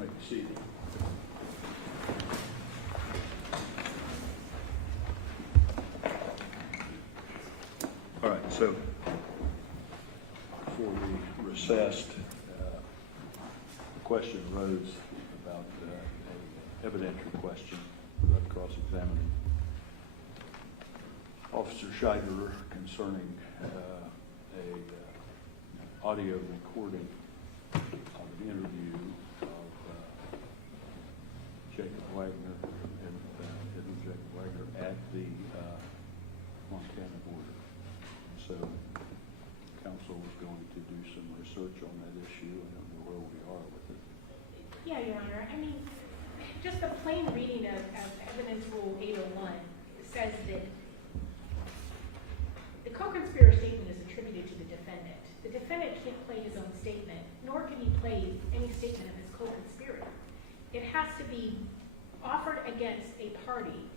may be seated. All right, so before we recessed, the question arose about an evidentiary question about cross-examining Officer Scheiger concerning a audio recording of an interview of Jake Wagner and Jake Wagner at the Montana border. So council was going to do some research on that issue. I don't know where we are with it. Yeah, Your Honor, I mean, just the plain reading of Evidence Rule 801 says that the co-conspirator statement is attributed to the defendant. The defendant can't play his own statement, nor can he play any statement of his co-conspirator. It has to be offered against a party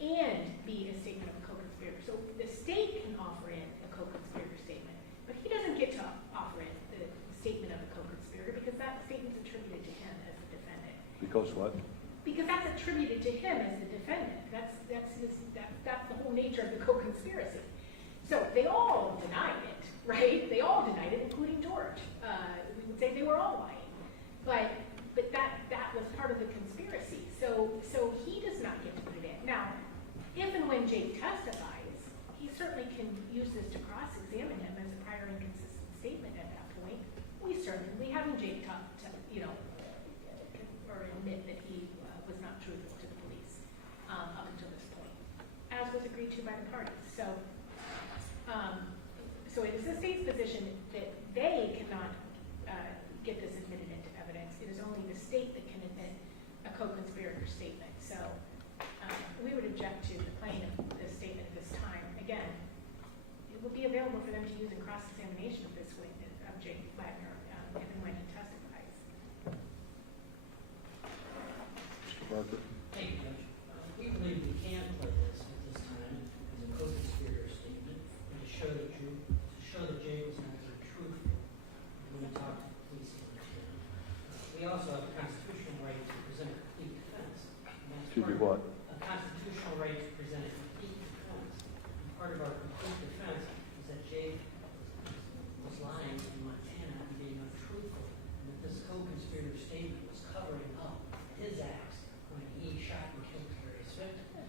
and be a statement of a co-conspirator. So the state can offer in a co-conspirator statement, but he doesn't get to offer in the statement of a co-conspirator because that statement's attributed to him as the defendant. Because what? Because that's attributed to him as the defendant. That's the whole nature of the co-conspiracy. So they all denied it, right? They all denied it, including George. We would say they were all lying, but that was part of the conspiracy. So he does not get to put it in. Now, if and when Jake testifies, he certainly can use this to cross-examine him as a prior inconsistent statement at that point. We having Jake talk to, or admit that he was not truthful to the police up until this point, as was agreed to by the parties. So it is the state's position that they cannot get this admitted into evidence. It is only the state that can admit a co-conspirator statement. So we would object to the playing of this statement at this time. Again, it will be available for them to use in cross-examination of this witness, of Jake Wagner, if and when he testifies. Mr. Parker? Thank you, Judge. We believe we can play this at this time as a co-conspirator statement and to show that Jake was actually truthful when he talked to the police in Montana. We also have a constitutional right to present a complete defense. To do what? A constitutional right to present a complete defense. And part of our complete defense is that Jake was lying in Montana and being untruthful, and that this co-conspirator statement was covering up his acts when he shot and killed the various victims.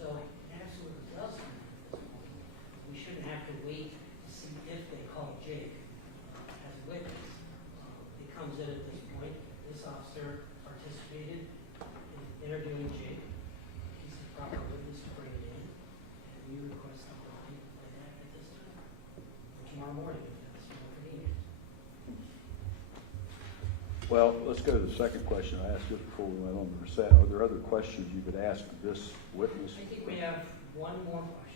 So it absolutely does come at this point. We shouldn't have to wait to see if they call Jake as a witness. It comes in at this point. This officer participated in interviewing Jake. He's the proper witness to bring it in. And we request the line to play that at this time. Or tomorrow morning, if that's more convenient. Well, let's go to the second question I asked just before we went on the recess. Are there other questions you could ask this witness? I think we have one more question.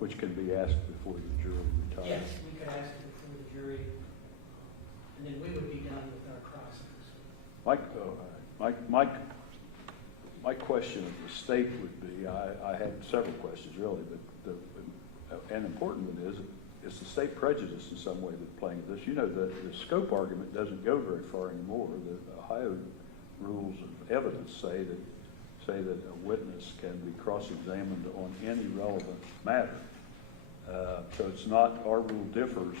Which can be asked before the jury retires? Yes, we could ask it before the jury, and then we would be done with our crossing this week. My question of the state would be, I had several questions really, but an important one is the state prejudiced in some way that's playing this? You know, the scope argument doesn't go very far anymore. The Ohio rules of evidence say that a witness can be cross-examined on any relevant matter. So it's not, our rule differs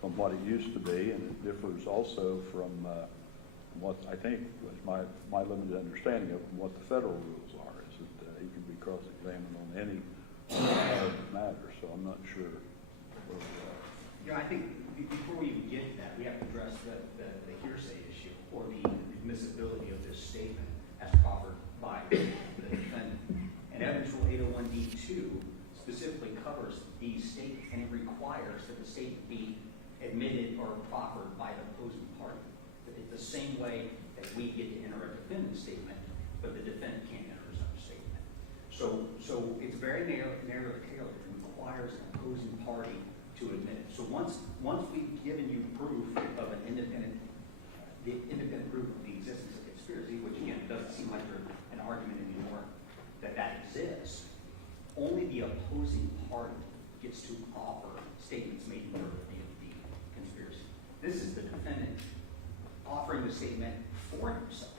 from what it used to be, and it differs also from what I think was my limited understanding of what the federal rules are, is that he can be cross-examined on any matter. So I'm not sure where we are. Yeah, I think before we even get to that, we have to address the hearsay issue or the admissibility of this statement as proffered by the defendant. And Evidence Rule 801D2 specifically covers these statements, and it requires that the statement be admitted or proffered by the opposing party. It's the same way that we get to enter a defendant's statement, but the defendant can't enter his own statement. So it's very narrow tailored. It requires an opposing party to admit it. So once we've given you proof of the independent proof of the existence of conspiracy, which again doesn't seem like there's an argument anymore that exists, only the opposing party gets to offer statements made in favor of the conspiracy. This is the defendant offering a statement for himself.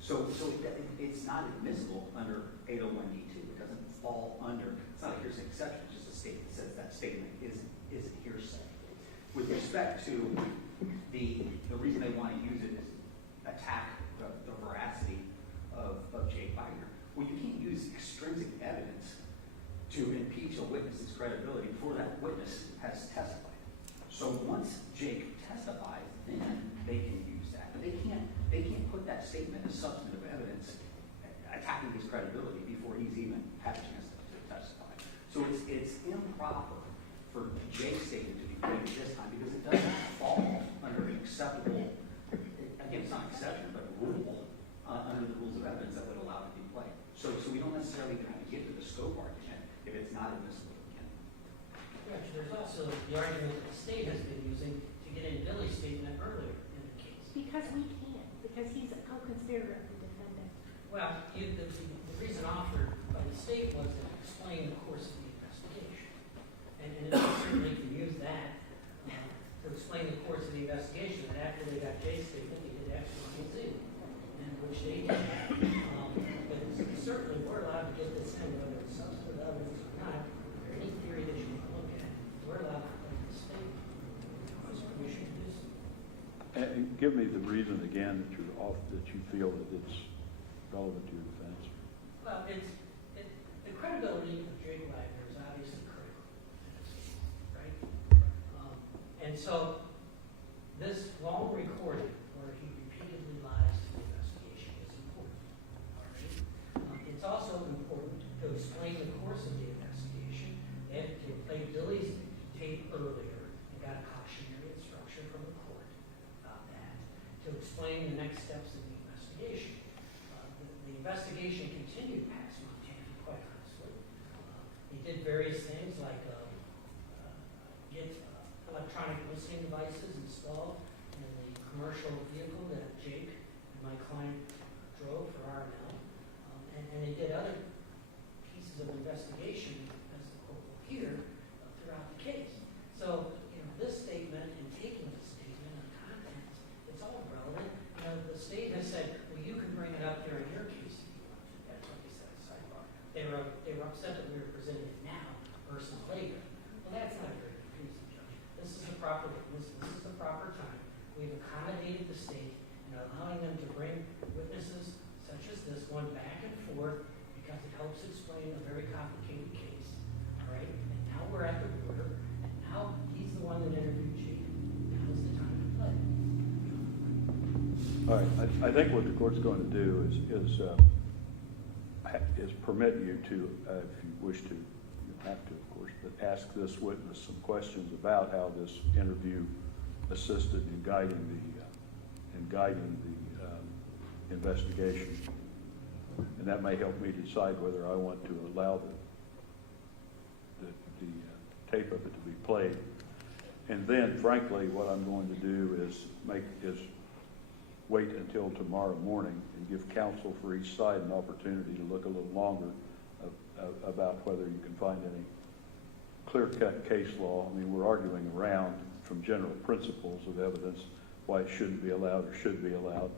So it's not admissible under 801D2. It doesn't fall under, it's not a hearsay exception, it's just a statement that says that statement is hearsay. With respect to the reason they want to use it is attack the veracity of Jake Wagner. Well, you can't use extrinsic evidence to impeach a witness's credibility before that witness has testified. So once Jake testifies, then they can use that. But they can't put that statement as substantive evidence attacking his credibility before he's even had a chance to testify. So it's improper for Jake's statement to be played at this time because it doesn't fall under an acceptable, again, it's not an exception, but a rule under the rules of evidence that would allow it to be played. So we don't necessarily even have to get to the scope argument if it's not admissible again. Rich, there's also the argument that the state has been using to get in Billy's statement earlier in the case. Because we can't, because he's a co-conspirator of the defendant. Well, the reason offered by the state was to explain the course of the investigation. And it certainly can use that to explain the course of the investigation. And after they got Jake's statement, they did X, Y, and Z, and which they did. But certainly we're allowed to get this in, whether it's substantive evidence or not, or any theory that you want to look at. We're allowed to play the state. There's permission to do so. And give me the reason again that you feel that it's relevant to your defense. Well, the credibility of Jake Wagner is obviously critical in this case, right? And so this long recording where he repeatedly lies to the investigation is important, all right? It's also important to explain the course of the investigation. They played Billy's tape earlier and got a cautionary instruction from the court about that to explain the next steps in the investigation. The investigation continued past Montana, quite honestly. He did various things like get electronic listening devices installed in the commercial vehicle that Jake and my client drove for R&L. And they did other pieces of investigation, as the court will hear, throughout the case. So, this statement and taking the statement and contents, it's all relevant. The state has said, well, you can bring it up during your case if you want to. That's what they said at sidebar. They were upset that we were presenting it now versus later. Well, that's not a very good reason, Judge. This is the proper time. We've accommodated the state in allowing them to bring witnesses such as this one back and forth because it helps explain a very complicated case. All right? And now we're at the border, and now he's the one that interviewed Jake. Now is the time to play. All right, I think what the court's going to do is permit you to, if you wish to, you don't have to, of course, but ask this witness some questions about how this interview assisted in guiding the investigation, and that may help me decide whether I want to allow the tape of it to be played. And then, frankly, what I'm going to do is wait until tomorrow morning and give counsel for each side an opportunity to look a little longer about whether you can find any clear-cut case law. I mean, we're arguing around from general principles of evidence why it shouldn't be allowed or should be allowed,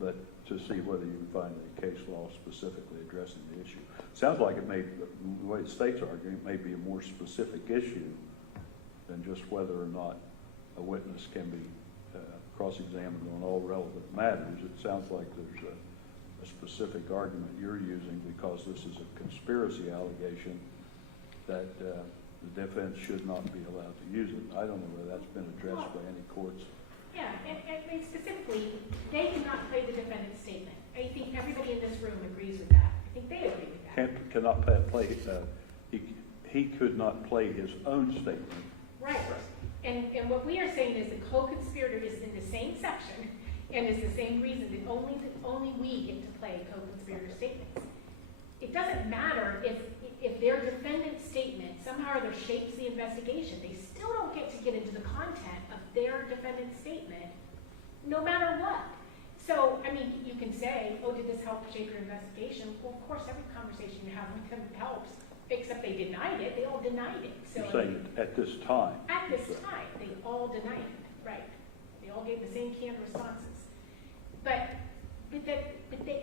but to see whether you can find any case law specifically addressing the issue. Sounds like it may, the way the state's arguing, it may be a more specific issue than just whether or not a witness can be cross-examined on all relevant matters. It sounds like there's a specific argument you're using because this is a conspiracy allegation that the defense should not be allowed to use it. I don't know whether that's been addressed by any courts. Yeah, and specifically, they cannot play the defendant's statement. I think everybody in this room agrees with that. I think they agree with that. Cannot play, he could not play his own statement. Right. And what we are saying is the co-conspirator is in the same section and is the same reason that only we get to play co-conspirator statements. It doesn't matter if their defendant's statement somehow or other shapes the investigation. They still don't get to get into the content of their defendant's statement, no matter what. So, I mean, you can say, oh, did this help shape your investigation? Well, of course, every conversation you have with them helps, except they denied it. They all denied it. So, You're saying at this time? At this time, they all denied it, right. They all gave the same canned responses. but they,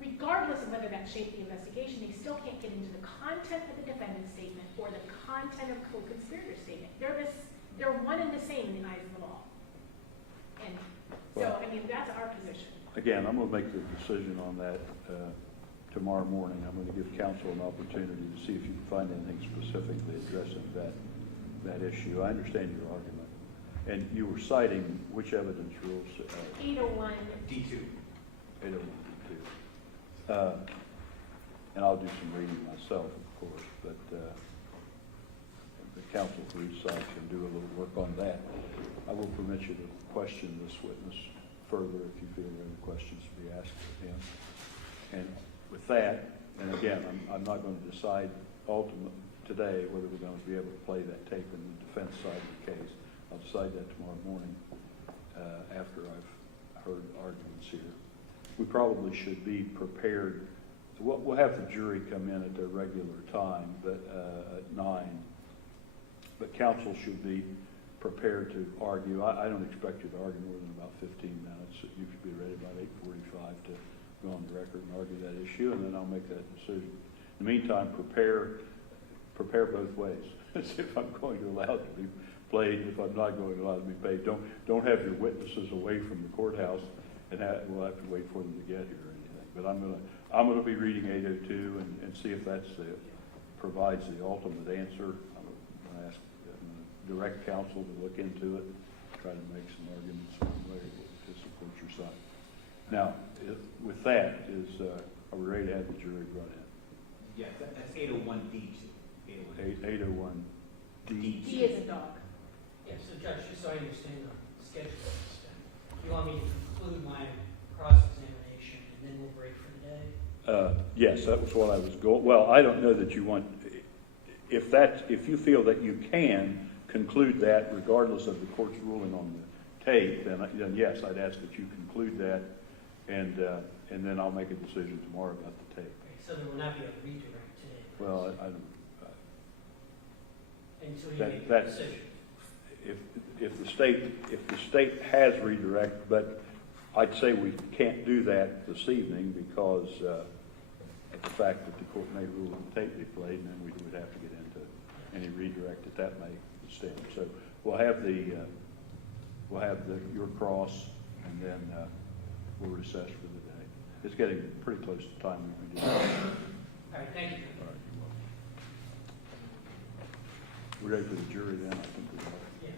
regardless of whether that shaped the investigation, they still can't get into the content of the defendant's statement or the content of co-conspirator's statement. They're one and the same in the eyes of the law. And so, I mean, that's our position. Again, I'm going to make the decision on that tomorrow morning. I'm going to give counsel an opportunity to see if you can find anything specifically addressing that issue. I understand your argument. And you were citing which evidence rules? 801 D2. 801 D2. And I'll do some reading myself, of course, but the counsel for each side can do a little work on that. I will permit you to question this witness further if you feel there are any questions to be asked of him. And with that, and again, I'm not going to decide today whether we're going to be able to play that tape in the defense side of the case. I'll decide that tomorrow morning after I've heard arguments here. We probably should be prepared. We'll have the jury come in at their regular time, but at 9. But counsel should be prepared to argue. I don't expect you to argue more than about 15 minutes. You should be ready about 8:45 to go on the record and argue that issue, and then I'll make that decision. In the meantime, prepare both ways. See if I'm going to allow it to be played, if I'm not going to allow it to be paid. Don't have your witnesses away from the courthouse, and we'll have to wait for them to get here or anything. But I'm going to be reading 802 and see if that's provides the ultimate answer. I'm going to ask direct counsel to look into it, try to make some arguments to support your side. Now, with that, are we ready to have the jury brought in? Yes, that's 801 D2. 801 D. D is a dog. Yeah, so Judge, just so I understand the schedule of this thing, you want me to conclude my cross-examination and then we'll break for the day? Yes, that was what I was going. Well, I don't know that you want. If you feel that you can conclude that regardless of the court's ruling on the tape, then yes, I'd ask that you conclude that, and then I'll make a decision tomorrow about the tape. Okay, so there will not be a redirect today? Well, I don't. Until you that- make that- a decision? If the state has redirect, but I'd say we can't do that this evening because of the fact that the court may rule on the tape they played, and then we would have to get into any redirect that may stand. So we'll have your cross, and then we'll recess for the day. It's getting pretty close to time we can do that. All right, thank you. All right, you're welcome. We're ready for the jury then, I think we are. Yes.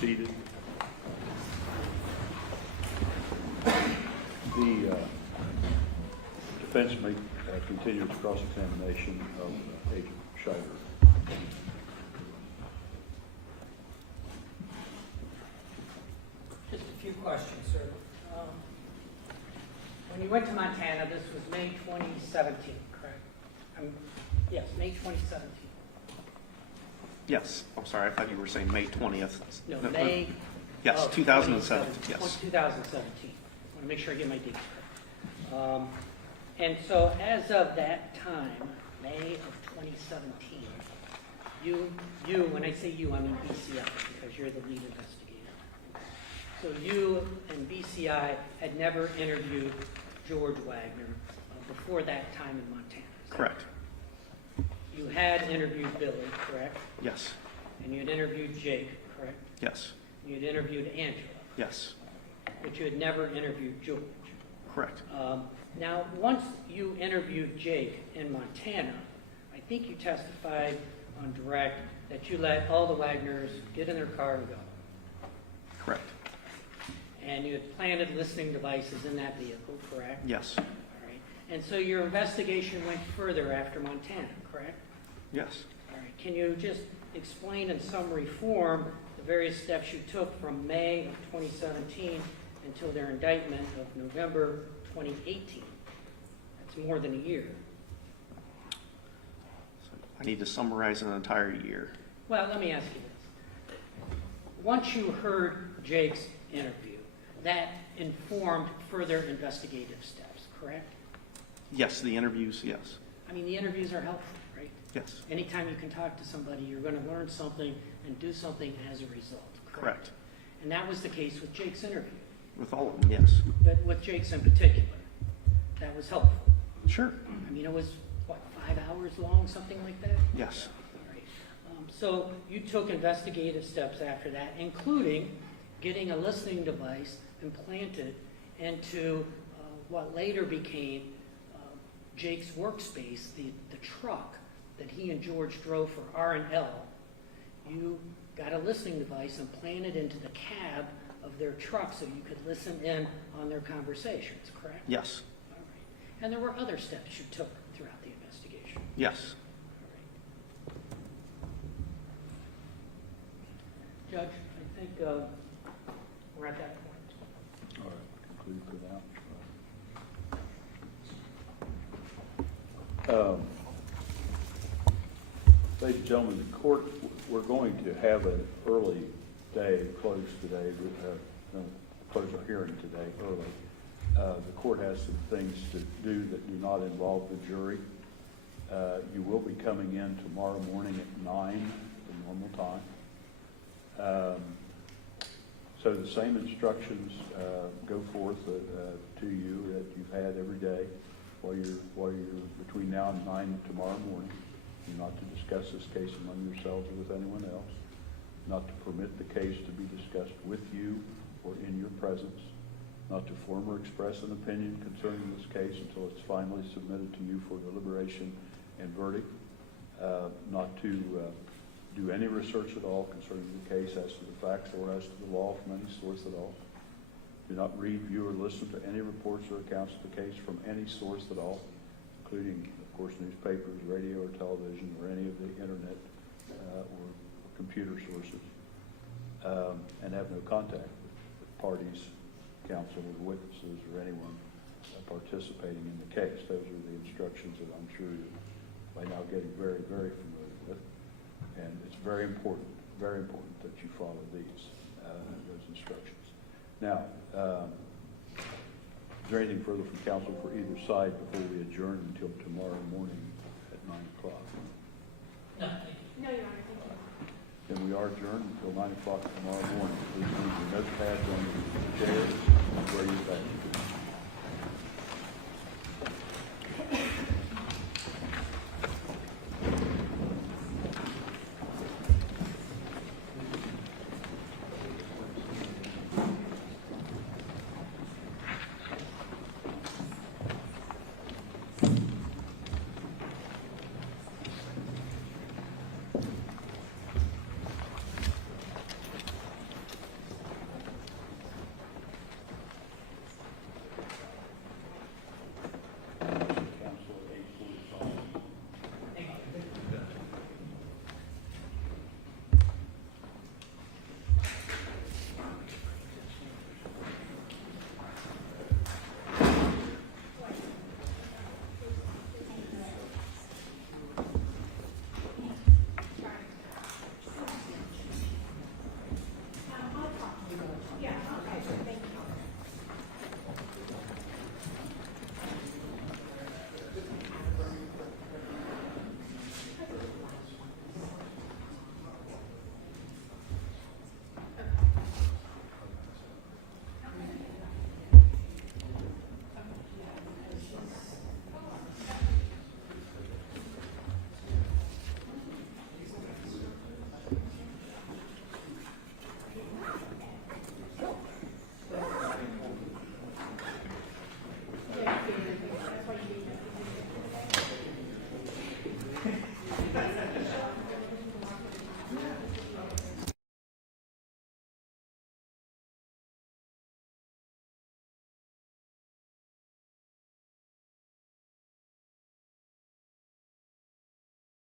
Seated. The defense may continue its cross-examination of Agent Scheider. Just a few questions, sir. When you went to Montana, this was May 2017, correct? Yes, May 2017. Yes, I'm sorry, I thought you were saying May 20th. No, May. Yes, of 2017, yes. 2017. I want to make sure I get my dates correct. And so as of that time, May of 2017, when I say you, I mean BCI, because you're the lead investigator. So you and BCI had never interviewed George Wagner before that time in Montana. Is that Correct. You had interviewed Billy, correct? Yes, And you had interviewed Jake, correct? yes, You had interviewed Angela, yes, but you had never interviewed George. correct. Now, once you interviewed Jake in Montana, I think you testified on direct that you let all the Wagners get in their car and go. Correct. And you had planted listening devices in that vehicle, correct? Yes, All right. And so your investigation went further after Montana, correct? yes. All right. Can you just explain in summary form the various steps you took from May of 2017 until their indictment of November 2018? That's more than a year. So I need to summarize an entire year. Well, let me ask you this. Once you heard Jake's interview, that informed further investigative steps, correct? Yes, the interviews, yes, I mean, the interviews are helpful, right? yes, Anytime you can talk to somebody, you're going to learn something and do something as a result, correct? correct. And that was the case with Jake's interview, With all of them, yes. but with Jake's in particular, that was helpful. Sure, I mean, it was, what, 5 hours long, something like that? yes, All right. So you took investigative steps after that, including getting a listening device implanted into what later became Jake's workspace, the truck that he and George drove for R&L. You got a listening device implanted into the cab of their truck so you could listen in on their conversations, correct? yes, All right. And there were other steps you took throughout the investigation. yes. All right. Judge, I think we're at that point. All right, conclude for now. Ladies and gentlemen, the court, we're going to have an early day close today, close our hearing today early. The court has some things to do that do not involve the jury. You will be coming in tomorrow morning at 9, the normal time. So the same instructions go forth to you that you've had every day while you're between now and 9 tomorrow morning. You're not to discuss this case among yourselves or with anyone else. Not to permit the case to be discussed with you or in your presence. Not to form or express an opinion concerning this case until it's finally submitted to you for deliberation and verdict. Not to do any research at all concerning the case as to the facts or as to the law from any source at all. Do not read, view, or listen to any reports or accounts of the case from any source at all, including, of course, newspapers, radio or television, or any of the internet or computer sources, and have no contact with parties, counsel, or witnesses, or anyone participating in the case. Those are the instructions that I'm sure you're by now getting very, very familiar with. And it's very important that you follow those instructions. Now, is there anything further from counsel for either side before we adjourn until tomorrow morning at 9 o'clock? No, No, Your Honor, thank you. Then we are adjourned until 9 o'clock tomorrow morning. Please leave your notepads on your chairs where you're back.